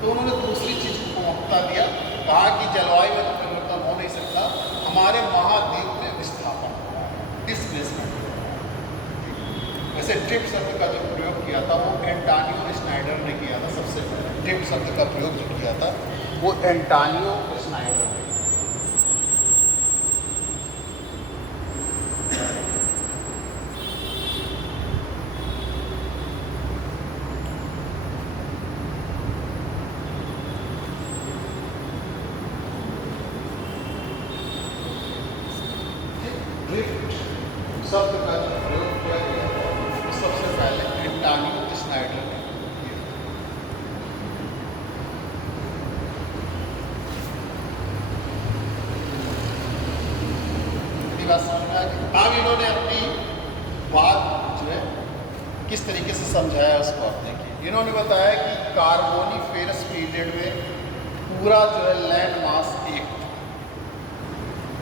तो उन्होंने दूसरी चीज़ को महत्ता दिया, कहा कि जलवायु में तो परिवर्तन हो नहीं सकता, हमारे महाद्वीप में विस्थापन हो रहा है, डिस्प्लेसमेंट। वैसे ड्रिफ्ट शब्द का जो प्रयोग किया था वो एंटोनियो स्नाइडर ने किया था। सबसे पहले ड्रिफ्ट शब्द का प्रयोग जो किया था वो एंटोनियो स्नाइडर ने। ड्रिफ्ट शब्द का जो प्रयोग किया गया था वो सबसे पहले एंटोनियो स्नाइडर ने किया था। बात समझ में आ गई? अब इन्होंने अपनी बात जो है किस तरीके से समझाया उसको आप देखिए। इन्होंने बताया कि कार्बोनिफेरस पीरियड में पूरा जो है लैंड मास एक था,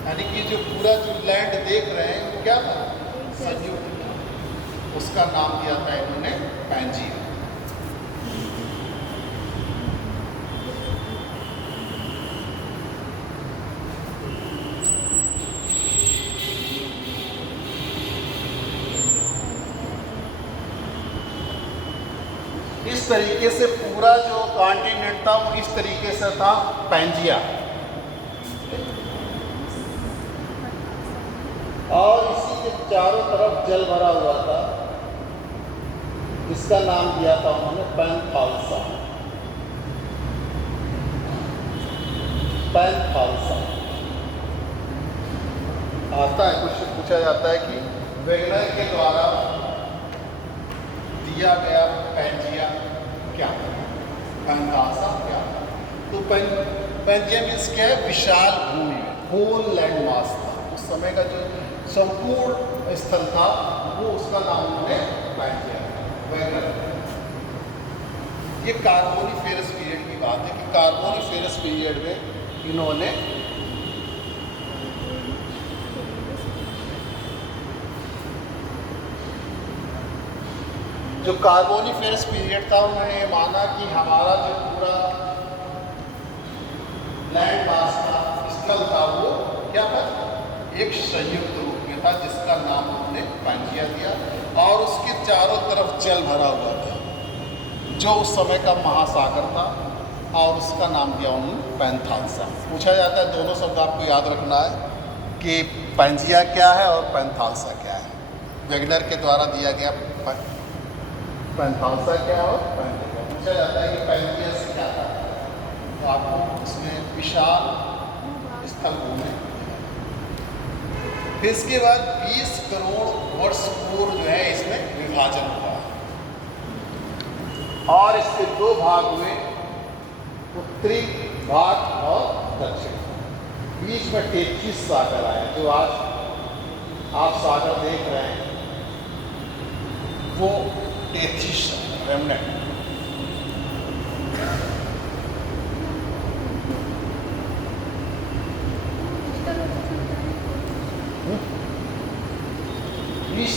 यानी कि जो पूरा जो लैंड देख रहे हैं वो क्या था? संयुक्त था। उसका नाम दिया था इन्होंने पैंजिया। इस तरीके से पूरा जो कॉन्टिनेंट था वो इस तरीके से था, पैंजिया। और इसी के चारों तरफ जल भरा हुआ था, इसका नाम दिया था उन्होंने पैंथालसा। पैंथालसा आता है, कुछ पूछा जाता है कि वेगनर के द्वारा दिया गया पैंजिया क्या था, पैंथालसा क्या था? तो पैंजिया मीन्स क्या है? विशाल भूमि, होल लैंड मास था। उस समय का जो संपूर्ण स्थल था वो, उसका नाम उन्होंने पैंजिया वेगनर। ये कार्बोनिफेरस पीरियड की बात है कि कार्बोनिफेरस पीरियड में इन्होंने जो कार्बोनिफेरस पीरियड था उन्होंने ये माना कि हमारा जो पूरा लैंड मास था, स्थल था, वो क्या था? एक संयुक्त रूप में था, जिसका नाम उन्होंने पैंजिया दिया। और उसके चारों तरफ जल भरा हुआ था, जो उस समय का महासागर था, और उसका नाम दिया उन्होंने पैंथालसा। पूछा जाता है, दोनों शब्द आपको याद रखना है कि पैंजिया क्या है और पैंथालसा क्या है। वेगनर के द्वारा दिया गया पैंथालसा क्या है और पैंजिया। पूछा जाता है कि पैंजिया से क्या था, तो आपको उसमें विशाल स्थल भूमि। फिर इसके बाद 20 करोड़ वर्ष पूर्व जो है इसमें विभाजन हुआ, और इसके दो भाग हुए, उत्तरी भाग और दक्षिण। बीच में 33 सागर आए, जो आज आप सागर देख रहे हैं वो 33 रेमनेंट।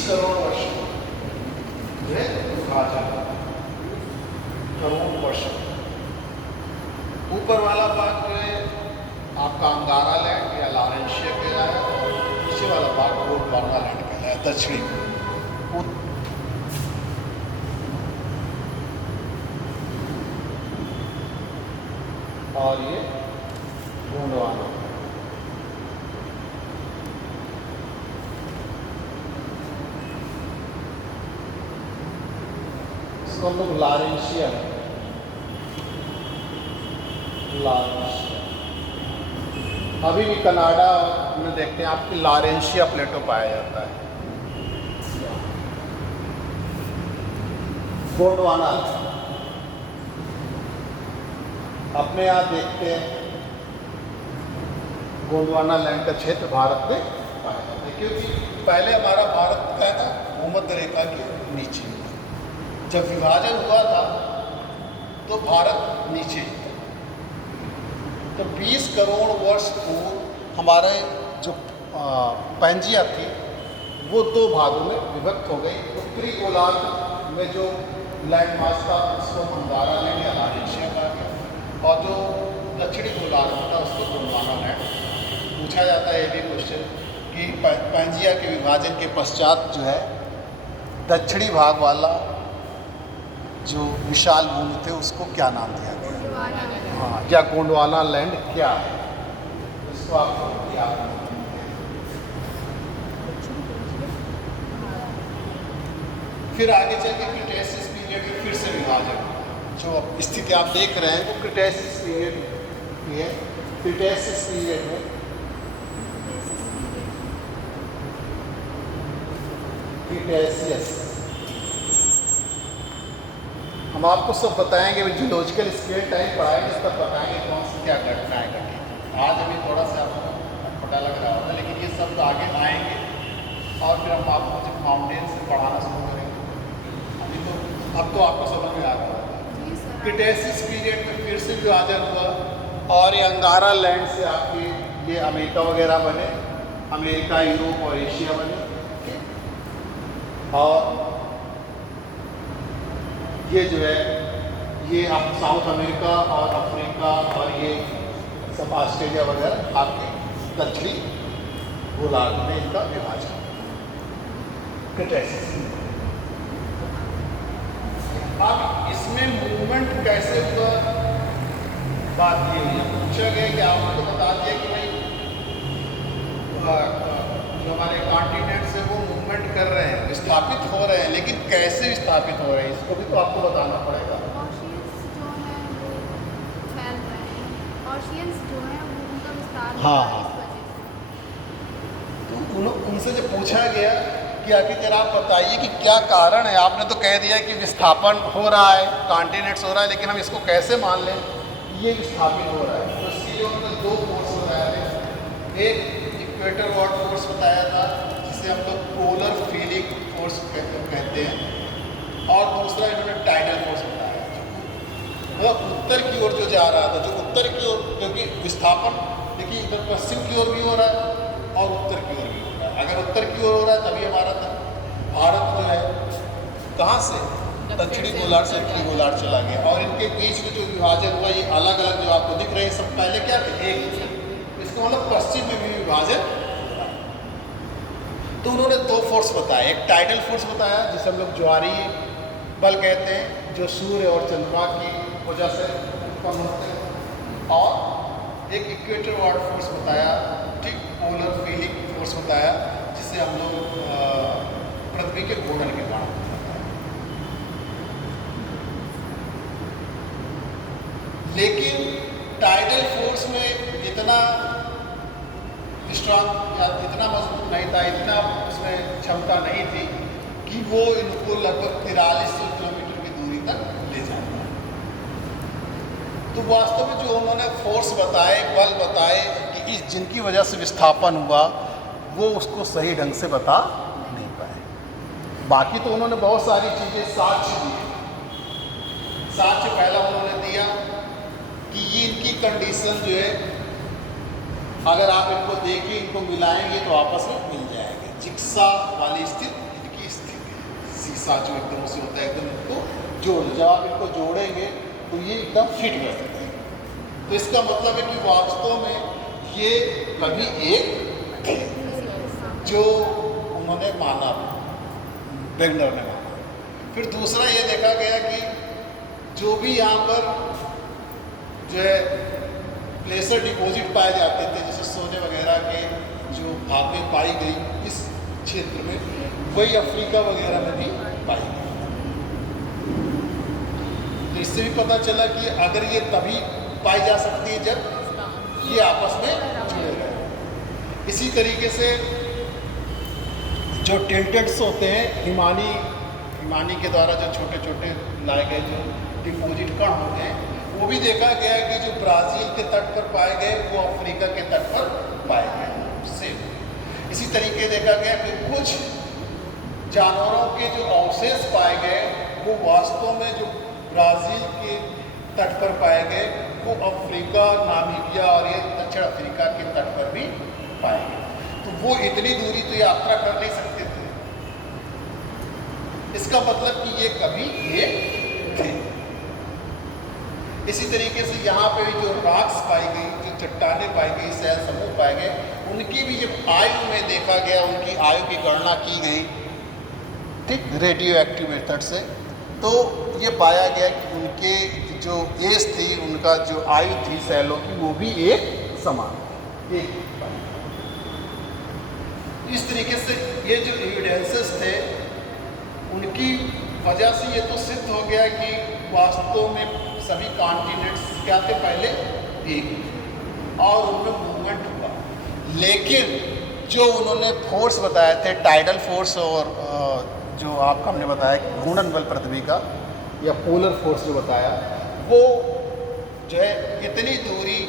करोड़ वर्ष जो है विभाजन, करोड़ वर्ष। ऊपर वाला भाग जो है आपका अंगारा लैंड या लॉरेंशिया कहलाया, और नीचे वाला भाग गोंडवाना लैंड कहलाया, दक्षिणी। और ये गोंडवाना। इसको हम लोग लॉरेंशिया, लॉरेंशिया अभी भी कनाडा में देखते हैं आपकी लॉरेंशिया प्लेटो पाया जाता है। गोंडवाना अपने यहाँ देखते हैं, गोंडवाना लैंड का क्षेत्र भारत में पाया जाता है, क्योंकि पहले हमारा भारत क्या था, भूमध्य रेखा के नीचे। जब विभाजन हुआ था तो भारत नीचे ही था। तो 20 करोड़ वर्ष पूर्व हमारे जो पैंजिया थी वो 2 भागों में विभक्त हो गई। उत्तरी गोलार्ध में जो लैंड मास था उसको मंदारा लैंड या लॉरेंशिया कहा गया, और जो दक्षिणी गोलार्ध में था उसको गोंडवाना लैंड। पूछा जाता है ये भी क्वेश्चन कि पैंजिया के विभाजन के पश्चात जो है दक्षिणी भाग वाला जो विशाल भूमि थे उसको क्या नाम दिया गया? हाँ, या गोंडवाना लैंड क्या है, इसको आपको याद रखना है। फिर आगे चल के क्रिटेशियस पीरियड में फिर से विभाजन, जो स्थिति आप देख रहे हैं वो क्रिटेशियस पीरियड की है। क्रिटेशियस पीरियड में क्रिटेशियस हम आपको सब बताएंगे, जियोलॉजिकल स्केल टाइम पढ़ाएंगे तब बताएंगे कौन सी क्या घटनाएं घटी। आज अभी थोड़ा सा आपको पता लग रहा होगा, लेकिन ये सब आगे आएंगे और फिर हम आपको जब फाउंडेन से पढ़ाना शुरू करेंगे। अभी तो अब तो आपको समझ में आ रहा है। क्रिटेशियस पीरियड में फिर से विभाजन हुआ और ये अंगारा लैंड से आपके ये अमेरिका वगैरह बने, अमेरिका, यूरोप और एशिया बने। और ये जो है ये आप साउथ अमेरिका और अफ्रीका और ये सब ऑस्ट्रेलिया वगैरह आपके दक्षिणी गोलार्ध में इनका विभाजन क्रिटेशियस। अब इसमें मूवमेंट कैसे हुआ, बात ये हुई, पूछा गया कि आपने तो बता दिया कि भाई जो हमारे कॉन्टिनेंट्स है वो मूवमेंट कर रहे हैं, विस्थापित हो रहे हैं, लेकिन कैसे विस्थापित हो रहे हैं इसको भी तो आपको बताना पड़ेगा। हाँ, तो उनसे जब पूछा गया कि आखिर जरा आप बताइए कि क्या कारण है, आपने तो कह दिया कि विस्थापन हो रहा है, कॉन्टिनेंट्स हो रहा है, लेकिन हम इसको कैसे मान लें ये विस्थापित हो रहा है। तो इसके लिए उन्होंने 2 फोर्स बताया थे। एक इक्वेटर वॉट फोर्स बताया था जिसे हम लोग पोलर फीलिंग फोर्स कहते हैं, और दूसरा इन्होंने टाइडल फोर्स बताया, मतलब उत्तर की ओर जो जा रहा था, जो उत्तर की ओर, क्योंकि विस्थापन देखिए इधर पश्चिम की ओर भी हो रहा है और उत्तर की ओर भी हो रहा है। अगर उत्तर की ओर हो रहा है तभी हमारा भारत जो है कहाँ से दक्षिणी गोलार्ध से उत्तरी गोलार्ध चला गया, और इनके बीच में जो विभाजन हुआ ये अलग अलग जो आपको दिख रहे हैं सब पहले क्या थे, एक थे। इसका मतलब पश्चिम में भी विभाजन हो रहा है। तो उन्होंने 2 फोर्स बताए, एक टाइडल फोर्स बताया जिसे हम लोग ज्वारी बल कहते हैं, जो सूर्य और चंद्रमा की वजह से उत्पन्न होते हैं, और एक इक्वेटर वॉट फोर्स बताया, ठीक, पोलर फीलिंग फोर्स बताया जिसे हम लोग पृथ्वी के घूर्णन के कारण बताया। लेकिन टाइडल फोर्स में इतना स्ट्रांग या इतना मजबूत नहीं था, इतना उसमें क्षमता नहीं थी कि वो इनको लगभग 4300 किलोमीटर की दूरी तक ले जाए। तो वास्तव में जो उन्होंने फोर्स बताए, बल बताए कि इस जिनकी वजह से विस्थापन हुआ, वो उसको सही ढंग से बता नहीं पाए। बाकी तो उन्होंने बहुत सारी चीज़ें साक्ष्य दिए। साक्ष्य पहला उन्होंने दिया कि ये इनकी कंडीशन जो है, अगर आप इनको देखिए, इनको मिलाएंगे तो आपस में मिल जाएंगे। जिक्सा वाली स्थिति इनकी स्थिति, शीशा जो एकदम से होता है, एकदम इनको जोड़, जब आप इनको जोड़ेंगे तो ये एकदम फिट कर सकते हैं। तो इसका मतलब है कि वास्तव में ये कभी एक थे, जो उन्होंने माना, वेगनर ने माना। फिर दूसरा ये देखा गया कि जो भी यहाँ पर जो है प्लेसर डिपॉजिट पाए जाते थे, जैसे सोने वगैरह के जो धातें पाई गई इस क्षेत्र में, वही अफ्रीका वगैरह में भी पाई गई। तो इससे भी पता चला कि अगर ये तभी पाई जा सकती है जब ये आपस में जुड़े इसी तरीके से जो टिल्टेड्स होते हैं हिमानी के द्वारा जो छोटे छोटे लाए गए जो डिपोजिट कण होते हैं, वो भी देखा गया है कि जो ब्राज़ील के तट पर पाए गए वो अफ्रीका के तट पर पाए गए सेम। इसी तरीके देखा गया कि कुछ जानवरों के जो अवशेष पाए गए वो वास्तव में जो ब्राज़ील के तट पर पाए गए वो अफ्रीका, नामीबिया और ये दक्षिण अफ्रीका के तट पर भी पाए गए। तो वो इतनी दूरी तो यात्रा कर नहीं सकते थे, इसका मतलब कि ये कभी एक थे। इसी तरीके से यहाँ पे जो रॉक्स पाई गई, जो चट्टानें पाई गई, शैल समूह पाए गए, उनकी भी जब आयु में देखा गया, उनकी आयु की गणना की गई, ठीक, रेडियो एक्टिव मेथड से, तो ये पाया गया कि उनके जो एज थी, उनका जो आयु थी शैलों की, वो भी एक समान एक। इस तरीके से ये जो एविडेंसेस थे उनकी वजह से ये तो सिद्ध हो गया कि वास्तव में सभी कॉन्टिनेंट्स क्या थे, पहले एक, और उनमें मूवमेंट हुआ। लेकिन जो उन्होंने फोर्स बताए थे, टाइडल फोर्स और जो आपका हमने बताया घूर्णन बल पृथ्वी का या पोलर फोर्स जो बताया, वो जो है इतनी दूरी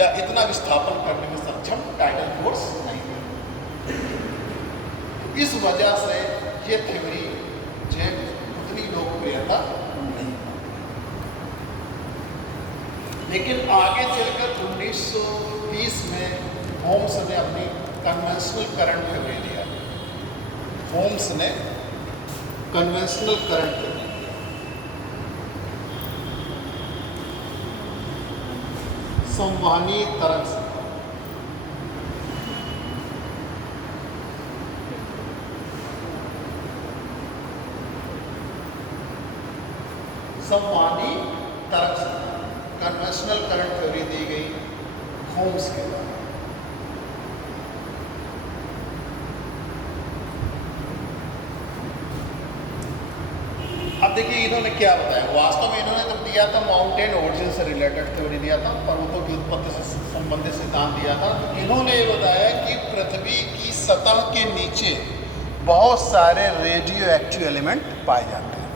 या इतना विस्थापन करने में सक्षम टाइडल फोर्स नहीं है। इस वजह से ये थ्योरी जो है उतनी लोकप्रियता नहीं। लेकिन आगे चलकर 1930 में होम्स ने अपनी कन्वेंशनल करंट थ्योरी दिया। होम्स ने कन्वेंशनल करंट थ्योरी दिया, संवहनी तरंग सिद्धांत। संवहनी तरंग सिद्धांत, कन्वेंशनल करंट थ्योरी दी गई होम्स के द्वारा। अब देखिए इन्होंने क्या बताया, वास्तव में इन्होंने जब दिया था माउंटेन ओरिजिन से रिलेटेड थ्योरी दिया था, पर्वतों की उत्पत्ति से संबंधित सिद्धांत दिया था। तो इन्होंने ये बताया कि पृथ्वी की सतह के नीचे बहुत सारे रेडियो एक्टिव एलिमेंट पाए जाते हैं,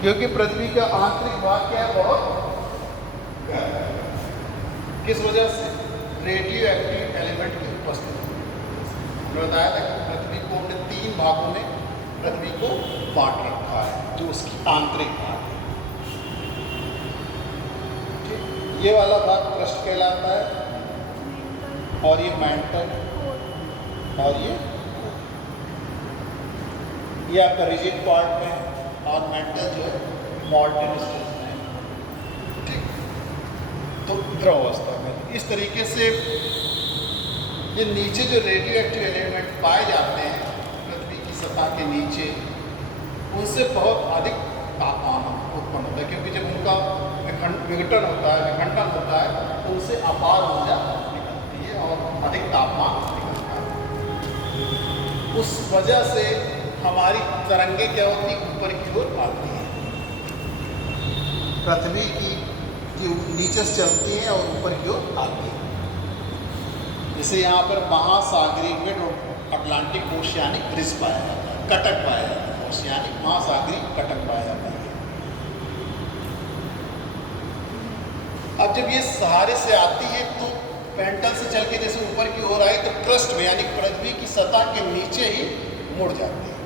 क्योंकि पृथ्वी का आंतरिक भाग क्या है, बहुत गर्म है। किस वजह से? रेडियो एक्टिव एलिमेंट की उपस्थिति। हमने बताया था कि पृथ्वी को हमने 3 भागों में पृथ्वी को बांट रखा है, जो उसकी आंतरिक भाग है। ठीक, ये वाला भाग क्रस्ट कहलाता है, और ये मैंटल, और ये आपका रिजिड पार्ट में, और मेंटल जो है मॉल्टन स्टेज में। ठीक, तो द्रव अवस्था में। इस तरीके से ये नीचे जो रेडियो एक्टिव एलिमेंट पाए जाते हैं पृथ्वी की सतह के नीचे, उनसे बहुत अधिक तापमान उत्पन्न होता है, क्योंकि जब उनका विघटन होता है, विखंडन होता है, तो उनसे अपार ऊर्जा निकलती है और अधिक तापमान निकलता है। उस वजह से हमारी तरंगे क्या होती, ऊपर की ओर आती हैं, पृथ्वी की नीचे से चलती हैं और ऊपर की ओर आती हैं। जैसे यहाँ पर महासागरीय मिड अटलांटिक ओशियानिक रिज पाया जाता है, कटक पाया जाता है, ओशियानिक महासागरीय कटक पाया जाता है। अब जब ये सहारे से आती है तो पेंटल से चल के जैसे ऊपर की ओर आई तो क्रस्ट में यानी पृथ्वी की सतह के नीचे ही मुड़ जाती है,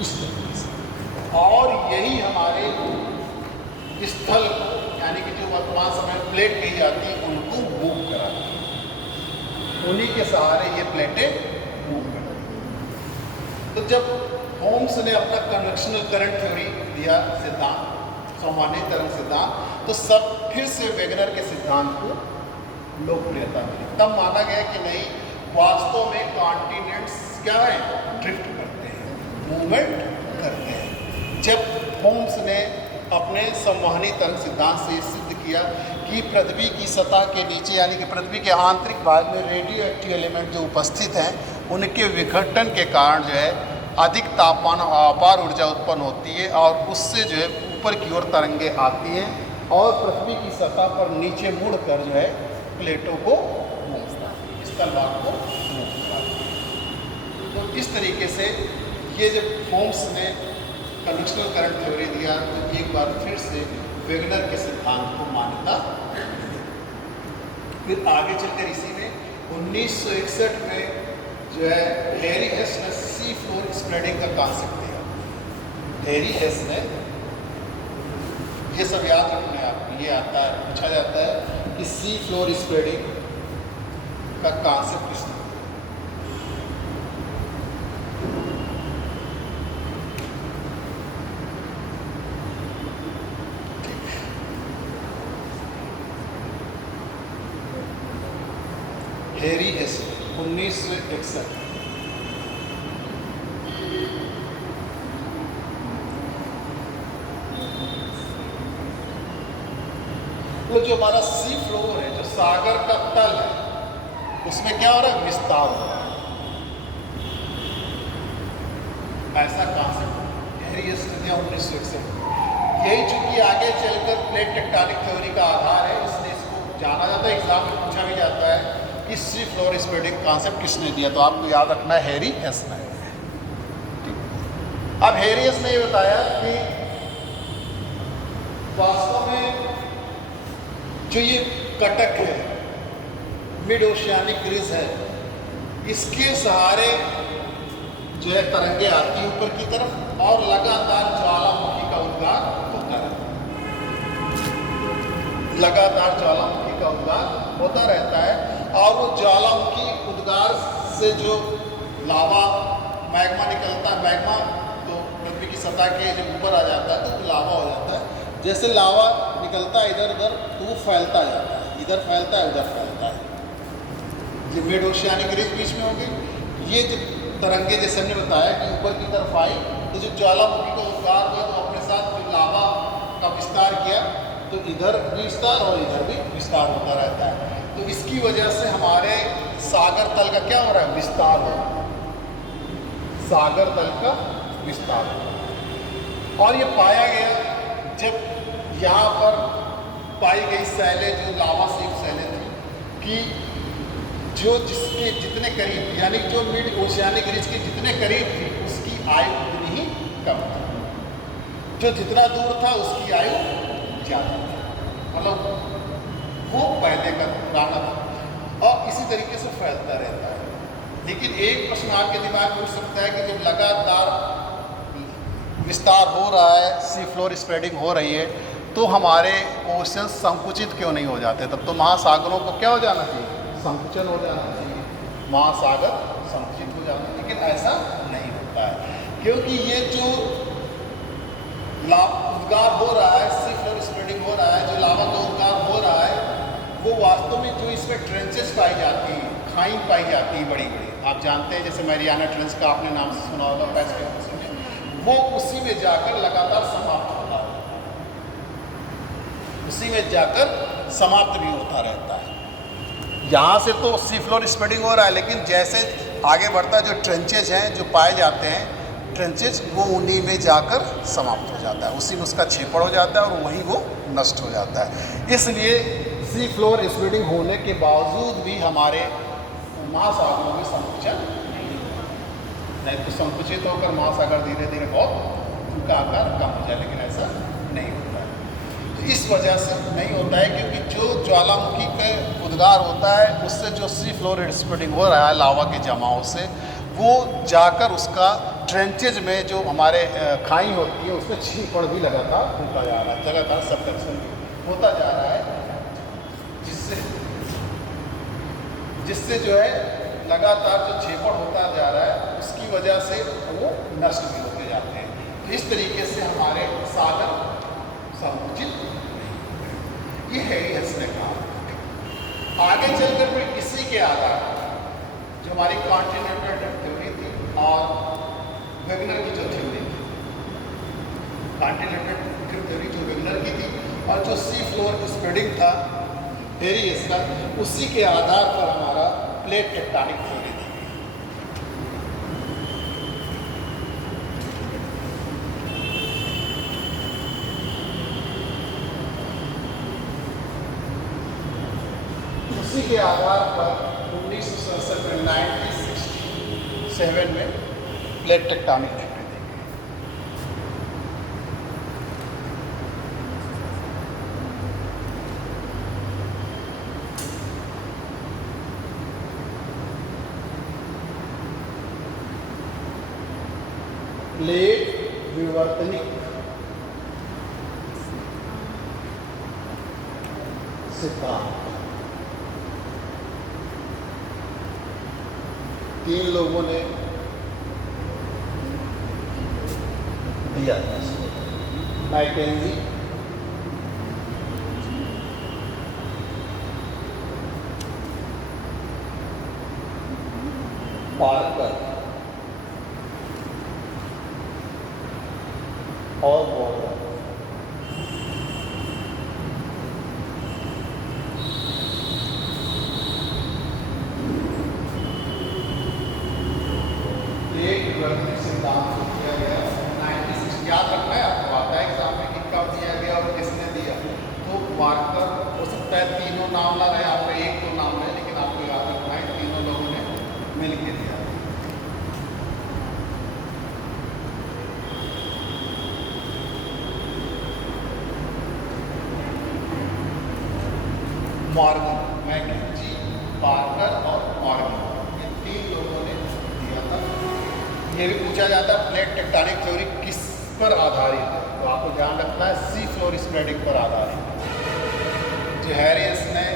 इस तरीके से। और यही हमारे स्थल को, यानी कि जो वर्तमान समय में प्लेट कही जाती है, उनको मूव कराती है, उन्हीं के सहारे ये प्लेटें मूव करती हैं। तो जब होम्स ने अपना कन्वेक्शनल करंट थ्योरी दिया, सिद्धांत, सामान्य तरंग सिद्धांत, तो सब फिर से वेगनर के सिद्धांत को लोकप्रियता मिली। तब माना गया कि नहीं, वास्तव में कॉन्टिनेंट्स क्या है, ड्रिफ्ट करते हैं, मूवमेंट करते हैं। जब होम्स ने अपने संवहनी तरंग सिद्धांत से सिद्ध किया कि पृथ्वी की सतह के नीचे यानी कि पृथ्वी के आंतरिक भाग में रेडियो एक्टिव एलिमेंट जो उपस्थित हैं, उनके विघटन के कारण जो है अधिक तापमान और अपार ऊर्जा उत्पन्न होती है, और उससे जो है ऊपर की ओर तरंगे आती हैं और पृथ्वी की सतह पर नीचे मुड़कर जो है प्लेटों को स्थल भाग को मूव करा दिया। तो इस तरीके से ये जब होम्स ने कन्वेक्शनल करंट थ्योरी दिया तो एक बार फिर से वेगनर के सिद्धांत को मान्यता। फिर आगे चलकर इसी में 1961 में जो है हैरी हेस ने सी फ्लोर स्प्रेडिंग का कॉन्सेप्ट दिया। हैरी हेस ने, ये सब याद रखना है आपको, ये आता है, पूछा जाता है कि सी फ्लोर स्प्रेडिंग का कॉन्सेप्ट किसने। हैरी हेस 1961। तो जो हमारा सी फ्लोर है, जो सागर का तल है, उसमें क्या हो रहा है, विस्तार हो रहा है। ऐसा कॉन्सेप्ट हैरी हेस ने दिया 1961। यही चूंकि आगे चलकर प्लेट टेक्टोनिक थ्योरी का आधार है, इसलिए इसको जाना जाता है, एग्जाम में पूछा भी जाता है कि सी फ्लोर स्प्रेडिंग कॉन्सेप्ट किसने दिया। तो आपको याद रखना है हैरी हेस ने। अब हैरी हेस ने ये बताया कि वास्तव में जो ये कटक है, मिड ओशियानिक रिज है, इसके सहारे जो है तरंगे आती हैं ऊपर की तरफ और लगातार ज्वालामुखी का उद्गार होता रहता है। लगातार ज्वालामुखी का उद्गार होता रहता है और वो ज्वालामुखी उद्गार से जो लावा मैग्मा निकलता है, मैग्मा तो पृथ्वी की सतह के जब ऊपर आ जाता है तो लावा हो जाता है। जैसे लावा निकलता है इधर उधर तो वो फैलता जाता है, इधर फैलता है उधर फैलता है। ये मिड ओशियानिक रिज बीच में होगी। ये जब तरंगे जैसे हमने बताया कि ऊपर की तरफ आई तो जब ज्वालामुखी का उद्गार हुआ तो अपने साथ जो लावा का विस्तार किया तो इधर भी विस्तार और इधर भी विस्तार होता रहता है। तो इसकी वजह से हमारे सागर तल का क्या हो रहा है, विस्तार हो रहा है। सागर तल का विस्तार हो रहा है। और ये पाया गया जब यहाँ पर पाई गई सैलें, जो लावा सीप सैलें थी, कि जो जिसके जितने करीब, यानी जो मिड ओशियानिक रिज के जितने करीब थी उसकी आयु उतनी ही कम थी, जो जितना दूर था उसकी आयु ज़्यादा थी। मतलब वो पहले का पुराना था और इसी तरीके से फैलता रहता है। लेकिन एक प्रश्न आपके दिमाग में उठ सकता है कि जब लगातार विस्तार हो रहा है, सी फ्लोर स्प्रेडिंग हो रही है, तो हमारे ओशन संकुचित क्यों नहीं हो जाते? तब तो महासागरों को क्या हो जाना चाहिए, संकुचन हो जाना चाहिए, महासागर संकुचित हो जाना। लेकिन ऐसा नहीं होता है क्योंकि ये जो उद्गार हो रहा है, सी फ्लोर स्प्रेडिंग हो रहा है, जो लावा का उद्गार हो रहा है, वो वास्तव में जो इसमें ट्रेंचेस पाई जाती हैं, खाई पाई जाती है बड़ी बड़ी, आप जानते हैं जैसे मैरियाना ट्रेंच का आपने नाम सुना होगा, पैसिफिक, वो उसी में जाकर लगातार समाप्त होता है, उसी में जाकर समाप्त भी होता रहता है। यहाँ से तो सी फ्लोर स्प्रेडिंग हो रहा है, लेकिन जैसे आगे बढ़ता है जो ट्रेंचेज हैं जो पाए जाते हैं, ट्रेंचेज वो उन्हीं में जाकर समाप्त हो जाता है, उसी में उसका छेपड़ हो जाता है और वहीं वो नष्ट हो जाता है। इसलिए सी फ्लोर स्प्रेडिंग होने के बावजूद भी हमारे महासागरों में संकुचन नहीं, तो संकुचित होकर महासागर धीरे धीरे बहुत उनका आकार कम हो जाए, लेकिन ऐसा नहीं होता है। तो इस वजह से नहीं होता है क्योंकि जो ज्वालामुखी का उद्गार होता है उससे जो सी फ्लोर स्प्रेडिंग हो रहा है लावा के जमाव से, वो जाकर उसका ट्रेंचेज में जो हमारे खाई होती है उसमें छीपड़ भी लगातार होता जा रहा है, लगातार सबडक्शन होता जा रहा है, जिससे जो है लगातार जो छेपड़ होता जा रहा है उसकी वजह से वो नष्ट भी होते जाते हैं। तो इस तरीके से हमारे सागर संकुचित, ये हैरी हेस ने कहा। आगे चलकर फिर इसी के आधार जो हमारी कॉन्टिनेंटल थ्योरी थी और वेगनर की जो थ्योरी थी, कॉन्टिनेंटल थ्योरी जो वेगनर की थी और जो सी फ्लोर स्प्रेडिंग था हैरी हेस का, उसी के आधार पर हमारा प्लेट टेक्टोनिक थ्योरी थी। के आधार पर 1967 में 1967 में प्लेट टेक्टोनिक थ्योरी दी गई। प्लेट विवर्तनिक सिद्धांत 3 लोगों ने दिया था। मैकेंजी, पार्कर और मॉर्गन। एक विवर्तनिक सिद्धांत को किया गया 96। याद रखना है आपको, आता है एग्जाम में कि कब दिया गया और किसने दिया। तो पार्कर हो सकता है तीनों नाम ना रहे, आपका एक तो नाम है, लेकिन आपको याद रखना है तीनों लोगों ने मिलकर दिया। मॉर्गन, मैकेंजी, पार्कर और मॉर्गन, ये 3 लोगों ने दिया था। ये भी पूछा जाता है प्लेट टेक्टोनिक थ्योरी किस पर आधारित है, तो आपको ध्यान रखना है सी फ्लोर स्प्रेडिंग पर आधारित है। जो हैरियस ने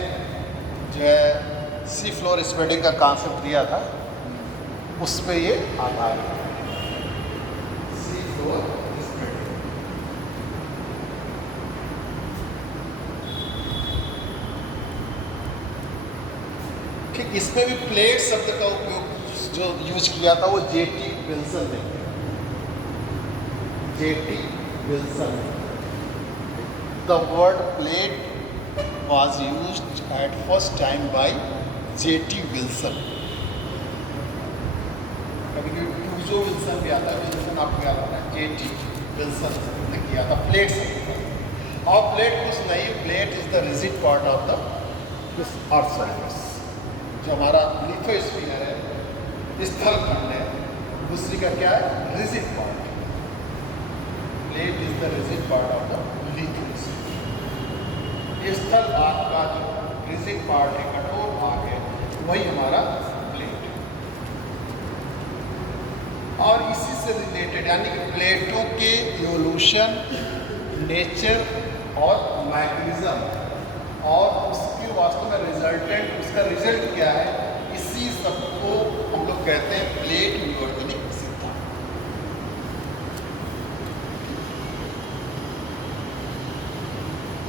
जो है सी फ्लोर स्प्रेडिंग का कॉन्सेप्ट दिया था, उस पे ये आधारित है, सी फ्लोर स्प्रेडिंग। ठीक, इसमें भी प्लेट शब्द का उपयोग जो यूज किया था वो जेटी विल्सन ने किया। Jetty Wilson, the word plate was used at first time by J.T. Wilson. कभी कभी टूजो विल्सन भी आता है, विल्सन आपको याद आता है, J.T. विल्सन ने किया था प्लेट से। और प्लेट कुछ नहीं, plate is the rigid part of the this earth surface. जो हमारा लिथोस्फीयर है, स्थल खंड है, दूसरी का क्या है, rigid part. Plate is the rigid part of the lithosphere. स्थल भाग का जो रिजिड पार्ट है, कठोर भाग है, वही हमारा प्लेट है। और इसी से रिलेटेड यानी कि प्लेटों के इवोल्यूशन, नेचर और मैकेनिज्म और उसके वास्तव में रिजल्टेंट, उसका रिजल्ट क्या है, इसी सबको हम लोग कहते हैं प्लेट विवर्तनिक सिद्धांत।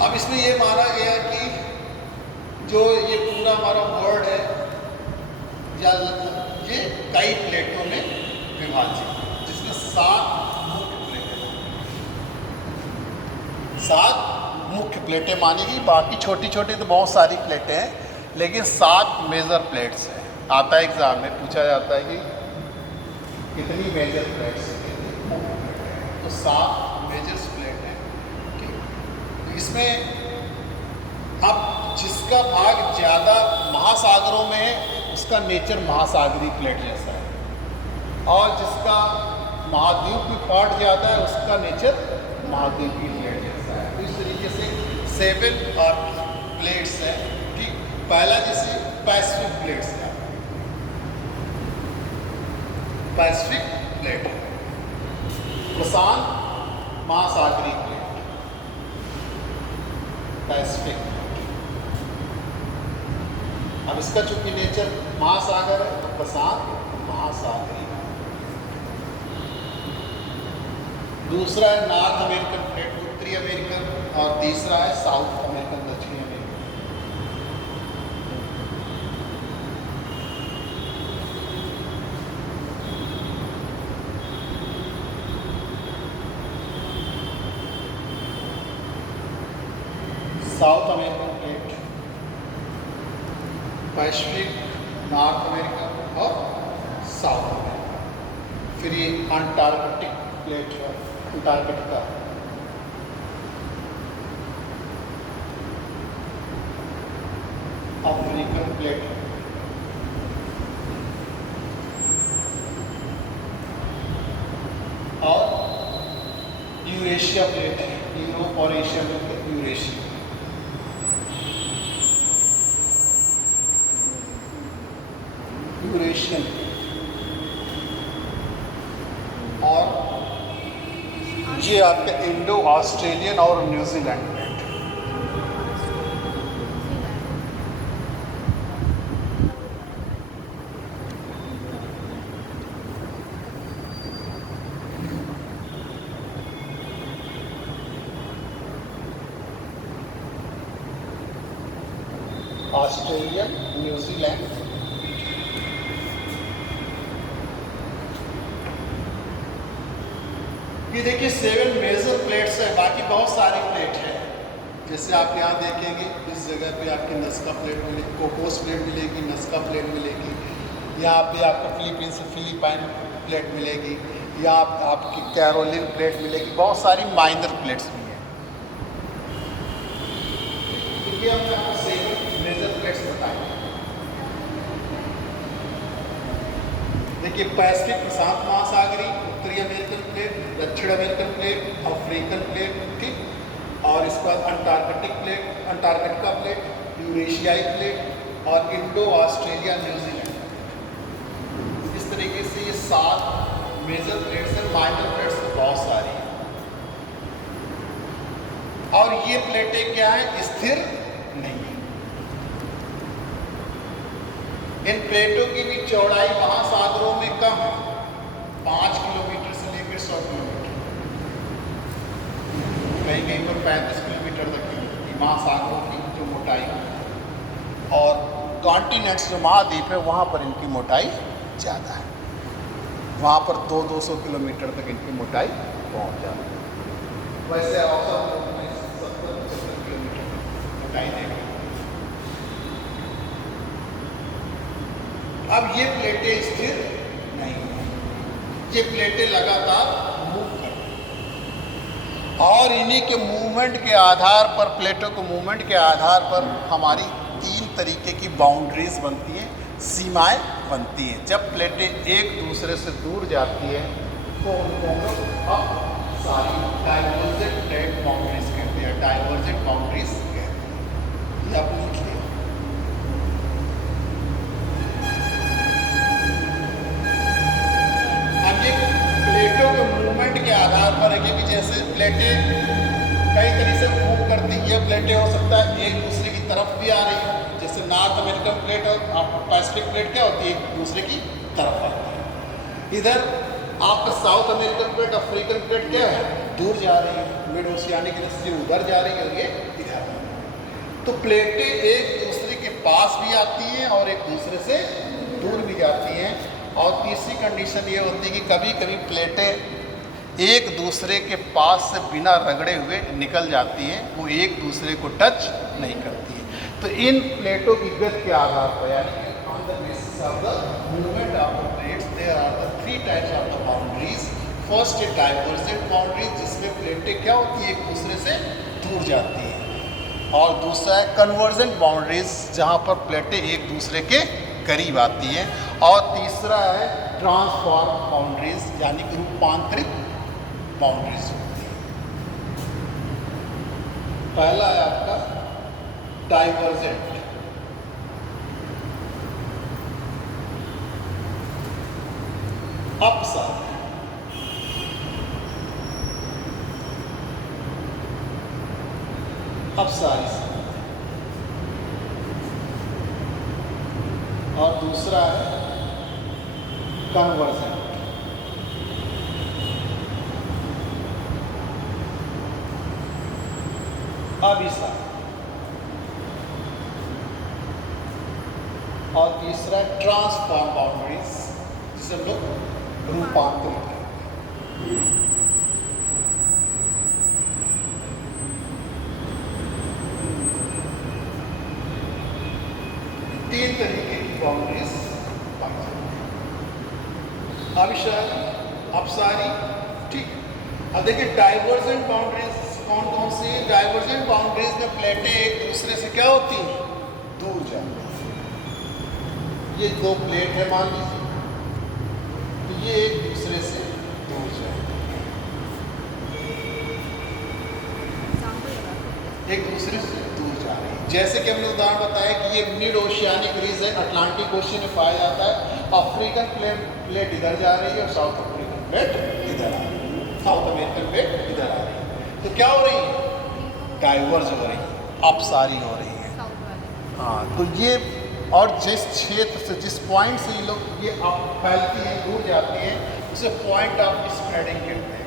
अब इसमें ये माना गया कि जो ये पूरा हमारा वर्ल्ड है या ये कई प्लेटों में विभाजित, जिसमें 7 मुख्य प्लेटें, 7 मुख्य प्लेटें मानी गई। बाकी छोटी छोटी तो बहुत सारी प्लेटें हैं, लेकिन 7 मेजर प्लेट्स हैं। आता है एग्जाम में पूछा जाता है कि कितनी मेजर प्लेट्स हैं, तो 7 मेजर प्लेट हैं। इसमें अब जिसका भाग ज़्यादा महासागरों में है उसका नेचर महासागरीय प्लेट जैसा है, और जिसका महाद्वीप में पार्ट जाता है उसका नेचर महाद्वीपीय प्लेट जैसा है। तो इस तरीके से 7 प्लेट्स हैं। ठीक, पहला जैसे पैसिफिक प्लेट्स है, पैसिफिक प्लेट, प्रशांत महासागरीय प्लेट, पैसिफिक। अब इसका चूंकि नेचर महासागर है तो प्रशांत महासागरीय। दूसरा है नॉर्थ अमेरिकन प्लेट, उत्तरी अमेरिकन, और तीसरा है साउथ अमेरिकन, दक्षिणी American. South American plate, Pacific, north American और साउथ अमेरिकन। फिर ये अंटार्कटिक प्लेट है, अंटार्कटिका, अफ्रीका, अफ्रीकन प्लेट है, और यूरेशिया प्लेट है, यूरोप और एशिया मिलकर यूरेशिया। यूरेशियन और ये आपका इंडो ऑस्ट्रेलियन और न्यूजीलैंड प्लेट। ऑस्ट्रेलियन, न्यूजीलैंड, ये देखिए 7 मेजर प्लेट्स है, बाकी बहुत सारी प्लेट है। जैसे आप यहाँ देखेंगे इस जगह पे आपकी नस्का प्लेट मिलेगी, कोकोस प्लेट मिलेगी, नस्का प्लेट मिलेगी। यहाँ पे आपको फिलीपीन से फिलीपाइन प्लेट मिलेगी, यहाँ आपकी कैरोलिन प्लेट मिलेगी, बहुत सारी माइनर प्लेट्स भी हैं। ये हमने आपको 7 मेजर प्लेट्स बताए। देखिए पैसिफिक प्रशांत महासागरी, उत्तरी अमेरिकन प्लेट, दक्षिण अमेरिकन प्लेट, अफ्रीकन प्लेट, ठीक, और इसके बाद अंटार्कटिक प्लेट, अंटार्कटिका प्लेट, यूरेशियाई प्लेट और इंडो ऑस्ट्रेलिया न्यूजीलैंड। इस तरीके से ये 7 मेजर प्लेट्स हैं, माइनर प्लेट्स बहुत सारी हैं। और ये प्लेटें क्या है, स्थिर नहीं है। इन प्लेटों की भी चौड़ाई महासागरों में कम है, 5 किलोमीटर से लेकर 100 किलोमीटर, कहीं कहीं पर 35 किलोमीटर तक की महासागरों की जो मोटाई है। और कॉन्टिनेंट्स जो महाद्वीप है वहाँ पर इनकी मोटाई ज़्यादा है, वहाँ पर 200-200 किलोमीटर तक इनकी मोटाई पहुँच जाती है। वैसे औसत 70-75 किलोमीटर मोटाई देगी। अब ये प्लेटें स्थिर नहीं हैं, ये प्लेटें लगातार मूव करती हैं और इन्हीं के मूवमेंट के आधार पर, प्लेटों के मूवमेंट के आधार पर हमारी 3 तरीके की बाउंड्रीज बनती हैं, सीमाएं बनती हैं। जब प्लेटें एक दूसरे से दूर जाती हैं तो उनको हम लोग अब सारी डाइवर्जेंट प्लेट बाउंड्रीज कहते हैं, डाइवर्जेंट बाउंड्रीज कहते हैं। ये आप लिख लें। प्लेटों के मूवमेंट के आधार पर है कि जैसे प्लेटें कई तरीके से मूव करती, ये प्लेटें हो सकता है एक दूसरे की तरफ भी आ रही हो, जैसे नॉर्थ अमेरिकन प्लेट और पैसिफिक प्लेट क्या होती है, एक दूसरे की तरफ आती है। इधर आपका south American plate, African plate क्या है, दूर जा रही है, मिड ओशियानिक से उधर जा रही है और ये इधर। तो प्लेटें एक दूसरे के पास भी आती हैं और एक दूसरे से दूर भी जाती हैं। और तीसरी कंडीशन ये होती है कि कभी कभी प्लेटें एक दूसरे के पास से बिना रगड़े हुए निकल जाती हैं, वो एक दूसरे को टच नहीं करती है। तो इन प्लेटों की गति के आधार पर, यानी on the basis of the movement of the plates, there are the 3 types of the boundaries. First है डाइवर्जेंट बाउंड्रीज, जिसमें प्लेटें क्या होती है, एक दूसरे से दूर जाती हैं। और दूसरा है कन्वर्जेंट बाउंड्रीज, जहाँ पर प्लेटें एक दूसरे के करीब आती हैं। और तीसरा है ट्रांसफॉर्म बाउंड्रीज, यानी कि रूपांतरित बाउंड्रीज होती है। पहला है आपका डाइवर्जेंट, अपसारी, अपसारी, और दूसरा है कन्वर्जेंट। अभिसारी, और तीसरा है ट्रांसफॉर्म बाउंड्रीज, जिसे हम लोग रूपांतरित करते हैं। तीन तरीके की बाउंड्रीज पाई जाती हैं, अभिसारी, अपसारी, ठीक। अब देखिए डाइवर्जेंट बाउंड्रीज कौन कौन सी है। डाइवर्जेंट बाउंड्रीज में प्लेटें एक दूसरे से क्या होती हैं, दूर जाती हैं। ये दो प्लेट है मान लीजिए, तो ये एक दूसरे से दूर जाएंगे, एक दूसरे से दूर जा रही है। जैसे कि हमने उदाहरण बताया कि ये मिड ओशियानिक रीज है, अटलांटिक ओशियन में पाया जाता है। अफ्रीकन प्लेट इधर जा रही है और साउथ अफ्रीकन प्लेट इधर आ रही है, साउथ अमेरिकन प्लेट इधर आ रही है। तो क्या हो रही है? डाइवर्ज हो रही है, अपसारी हो रही है। हाँ, तो ये और जिस क्षेत्र से, जिस पॉइंट से ये लोग ये अप फैलती हैं, दूर जाती हैं, उसे पॉइंट ऑफ स्प्रेडिंग कहते हैं,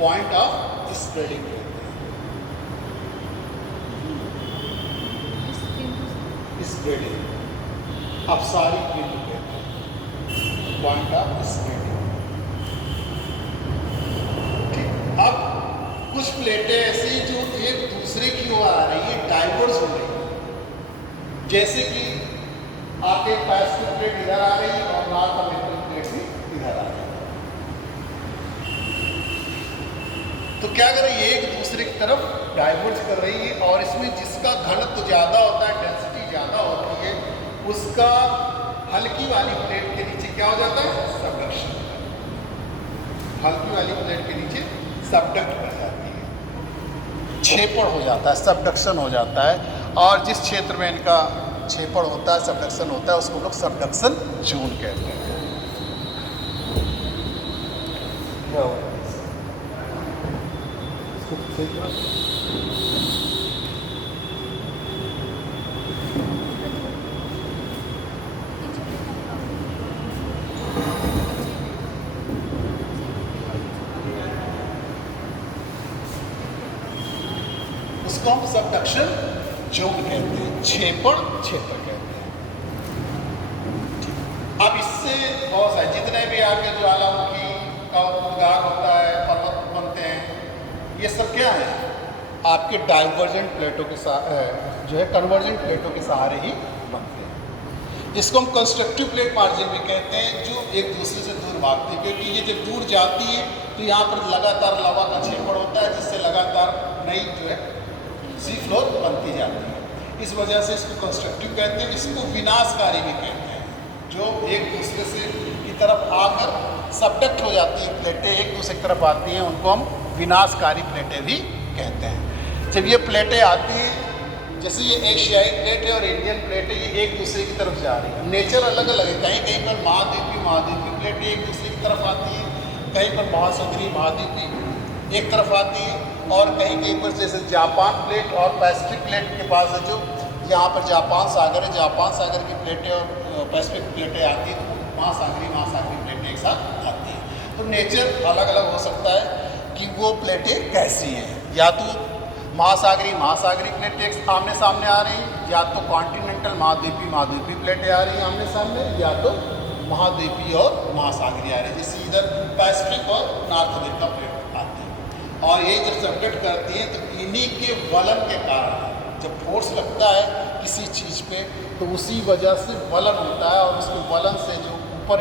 पॉइंट ऑफ स्प्रेडिंग कहते हैं। स्प्रेडिंग अपसारी बिंदु कहते हैं, पॉइंट ऑफ स्प्रेडिंग। ठीक, अब कुछ प्लेटें ऐसी जो एक दूसरे की ओर आ रही है, डाइवर्स हो रही है। जैसे कि आपके पैसिफिक प्लेट इधर आ रही है और नॉर्थ अमेरिकन प्लेट भी इधर आ रही है। तो क्या कर रही है? एक दूसरे की तरफ डाइवर्ज कर रही है, और इसमें जिसका घनत्व ज़्यादा होता है, डेंसिटी ज़्यादा होती है, उसका हल्की वाली प्लेट के नीचे क्या हो जाता है? सबडक्शन। हल्की वाली प्लेट के नीचे सबडक्ट कर जाती है, छेपड़ हो जाता है, सबडक्शन हो जाता है। और जिस क्षेत्र में इनका छेपड़ होता है, सबडक्शन होता है, उसको लोग सबडक्शन जोन कहते हैं। उसको हम सबडक्शन जोन कहते हैं, छेपड़ क्षेत्र कहते हैं। अब इससे बहुत सारे जितने भी आपके ज्वालामुखी का उद्गार होता है, पर्वत बनते हैं, ये सब क्या है? आपके डाइवर्जेंट प्लेटों के साथ जो है कन्वर्जेंट प्लेटों के सहारे ही बनते हैं। इसको हम कंस्ट्रक्टिव प्लेट मार्जिन भी कहते हैं, जो एक दूसरे से दूर भागती है, क्योंकि ये जब दूर जाती है तो यहाँ पर लगातार लवा का छेपड़ होता है, जिससे लगातार नई जो है सी फ्लोर बनती जाती है। इस वजह से इसको कंस्ट्रक्टिव कहते हैं। इसको विनाशकारी भी कहते हैं, जो एक दूसरे से की तरफ आकर सबडक्ट हो जाती है प्लेटें, एक दूसरे की तरफ आती हैं, उनको हम विनाशकारी प्लेटें भी कहते हैं। जब ये प्लेटें आती हैं, जैसे ये एशियाई प्लेट है और इंडियन प्लेट है, ये एक दूसरे की तरफ जा रही है। नेचर अलग अलग है, कहीं कहीं पर महाद्वीपीय प्लेटें एक दूसरे की तरफ आती हैं, कहीं पर महासागरीय महाद्वीपीय एक तरफ आती है, और कहीं कहीं पर जैसे जापान प्लेट और पैसिफिक प्लेट के पास है, जो यहाँ पर जापान सागर है, जापान सागर की प्लेटें और पैसिफिक प्लेटें आती हैं, तो महासागरीय प्लेटें एक साथ आती हैं। तो नेचर अलग अलग हो सकता है कि वो प्लेटें कैसी हैं, या तो महासागरीय प्लेटें आमने सामने आ रही हैं, या तो कॉन्टिनेंटल महाद्वीपीय प्लेटें आ रही हैं आमने सामने, या तो महाद्वीपीय और महासागरीय आ रही है, जैसे इधर पैसिफिक और नॉर्थ अमेरिका प्लेट आते हैं। और ये जब सबडक्ट करती हैं तो इन्हीं के वलन के कारण जब फोर्स लगता है किसी चीज़ पे, तो उसी वजह से वलन होता है, और उसके वलन से जो ऊपर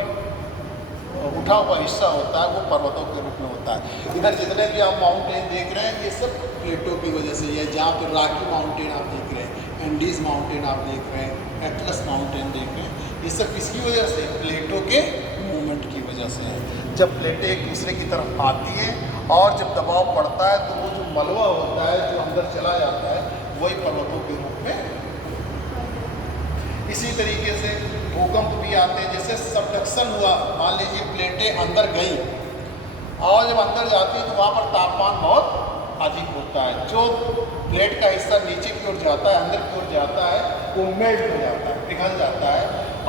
उठा हुआ हिस्सा होता है वो पर्वतों के रूप में होता है। इधर जितने भी आप माउंटेन देख रहे हैं, ये सब प्लेटों की वजह से है। जहाँ पर रॉकी माउंटेन आप देख रहे हैं, एंडीज माउंटेन आप देख रहे हैं, एटलस माउंटेन देख रहे हैं, ये सब किसकी वजह से? प्लेटों के मूवमेंट की वजह से है। जब प्लेटें एक दूसरे की तरफ आती हैं और जब दबाव पड़ता है, तो वो जो मलबा होता है जो अंदर चला जाता है, वही पर्वतों के रूप में। इसी तरीके से भूकंप भी आते हैं। जैसे सबडक्शन हुआ, मान लीजिए प्लेटें अंदर गई, और जब अंदर जाती है तो वहाँ पर तापमान बहुत अधिक होता है। जो प्लेट का हिस्सा नीचे की ओर जाता है, अंदर की ओर जाता है, वो मेल्ट हो जाता है, पिघल जाता है।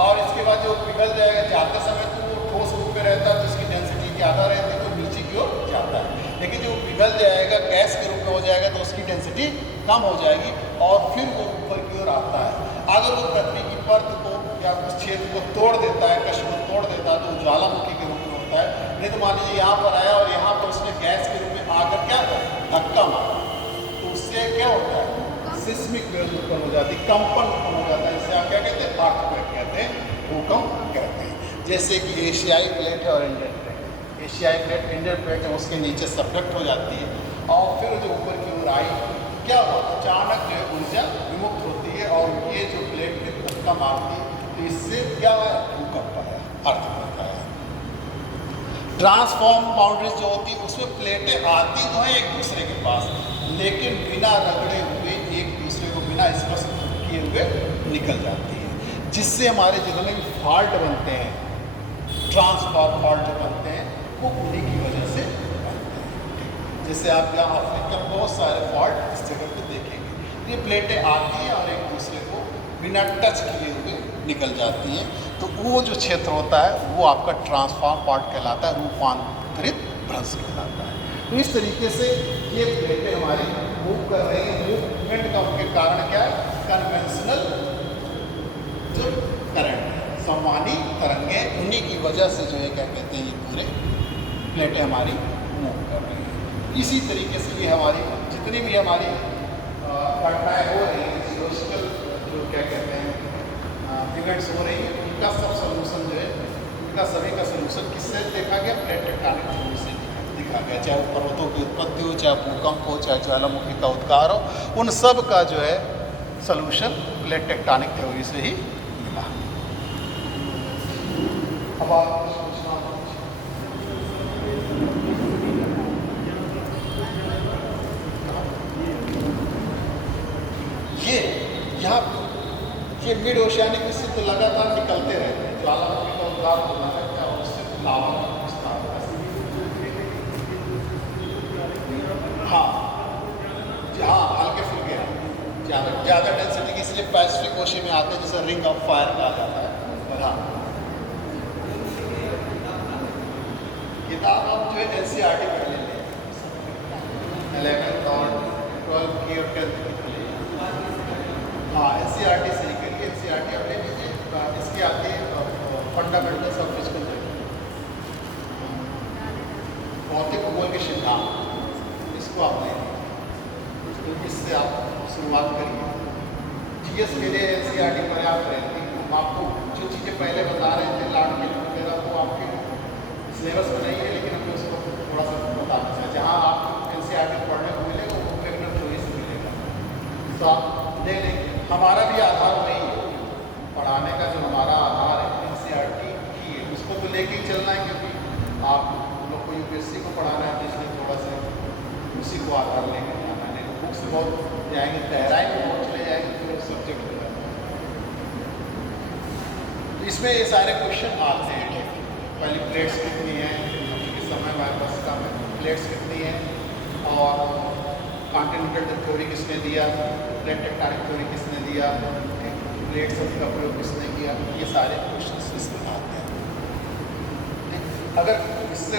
और इसके बाद जो पिघल जाएगा, जाते समय तो वो ठोस रूप में रहता है, तो इसकी डेंसिटी ज़्यादा रहती है, तो नीचे की ओर जाता है। लेकिन जो पिघल जाएगा, गैस के रूप में हो जाएगा, तो उसकी डेंसिटी कम हो जाएगी, और फिर वो ऊपर की ओर आता है। अगर वो पृथ्वी की परत को या उस क्षेत्र को तोड़ देता है, कश को तोड़ देता है, तो ज्वालामुखी के रूप में होता है। नहीं तो मान लीजिए यहाँ पर आया और यहाँ पर उसने गैस के रूप में आकर क्या धक्का मारा, तो उससे क्या होता है? सिस्मिक वेव्स उत्पन्न हो जाती है, कंपन उत्पन्न हो जाता है। इसे आप क्या कहते हैं? अर्थक्वेक कहते हैं, भूकंप कहते हैं। जैसे कि एशियाई प्लेट है और इंडियन प्लेट। एशियाई प्लेट इंडियन प्लेट है, उसके नीचे सबडक्ट हो जाती है, और फिर जो ऊपर की ओर आई, क्या होता है? अचानक जो है ऊर्जा विमुक्त होती है, और ये जो प्लेट में धक्का मारती है, तो इससे क्या भूकंप आया, अर्थक्वेक आया। ट्रांसफॉर्म बाउंड्रीज जो होती है उसमें प्लेटें आती तो हैं एक दूसरे के पास, लेकिन बिना रगड़े हुए एक दूसरे को बिना स्पर्श किए हुए निकल जाती है, जिससे हमारे जितने भी फॉल्ट बनते हैं, ट्रांसफॉर्म फॉल्ट जो बनते हैं वो उन्हीं की वजह से बनते हैं। जैसे आप यहाँ अफ्रीका में बहुत सारे फॉल्ट इस जगह पे देखेंगे, ये प्लेटें आती हैं और एक दूसरे को बिना टच किए हुए निकल जाती हैं, तो वो जो क्षेत्र होता है वो आपका ट्रांसफॉर्म फॉल्ट कहलाता है, रूपांतरित भ्रंश कहलाता है। तो इस तरीके से ये प्लेटें हमारी मूव कर रही हैं, मूवमेंट का उनके कारण क्या है, कन्वेंशनल जो करंट है, संवहनी तरंगें, उन्हीं की वजह से जो है क्या कहते हैं, ये पूरे प्लेटें हमारी मूव कर रही हैं। इसी तरीके से ये हमारी जितनी भी हमारी घटनाएँ हो रही हैं, जियोलॉजिकल जो क्या कहते हैं इवेंट्स हो रही हैं, उनका सब सोल्यूशन जो है, उनका सभी का सोल्यूशन किससे देखा गया, प्लेट टेक्टोनिक थ्योरी से देखा गया। चाहे वो पर्वतों की उत्पत्ति हो, चाहे भूकंप हो, चाहे ज्वालामुखी का उद्गार हो, उन सब का जो है सोल्यूशन प्लेट टेक्टोनिक थ्योरी से ही मिला। अब आप ये मिड ओशियानिक इससे तो लगातार निकलते रहते हैं, ज्वालामुखी का उद्गार होना है क्या, उससे लावा का विस्तार होता है। हाँ हल्के फुल्के ज़्यादा डेंसिटी की, इसलिए पैसिफिक ओशियन में आते हैं, जैसे रिंग ऑफ फायर कहा जाता है। और हाँ, किताब आप जो है NCERT पढ़ लेंगे, 11th और 12th की और 10th की। हाँ NCERT से ही करिए, NCERT आप ले लीजिए, इसकी आती है फंडामेंटल्स ऑफ फिजिकल भौतिक भूगोल के सिद्धांत, इसको आप ले लीजिए, तो इससे आप शुरुआत करिए। GS के लिए NCERT पर्याप्त रहती है। हम आपको जो चीज़ें पहले बता रहे थे, लाड के वगैरह, वो आपके सिलेबस में नहीं है, लेकिन हमें उसको थोड़ा सा बताना चाहिए। जहाँ आप NCERT पढ़ने को मिलेगा वो वेगनर थ्योरी से मिलेगा, तो आप ले लेंगे। हमारा भी आधार वही है, पढ़ाने का जो हमारा आधार है NCERT ही है, उसको तो लेके ही चलना है, क्योंकि आप लोग को UPSC को पढ़ाना है, तो इसलिए थोड़ा सा उसी को आधार लेकर जाना है। बुक्स बहुत जाएंगे, गहराई में बहुत चले जाएंगे, फिर सब्जेक्ट हो जाता है। तो इसमें ये सारे क्वेश्चन आते हैं। पहली प्लेट्स कितनी है, इस समय हमारे पास का प्लेट्स कितनी है, और कॉन्टिनेंटल थ्योरी किसने दिया, प्लेट टेक्टोनिक थ्योरी किसने दिया, प्लेट शब्द का प्रयोग किसने किया, ये सारे क्वेश्चन इसमें आते हैं। अगर इससे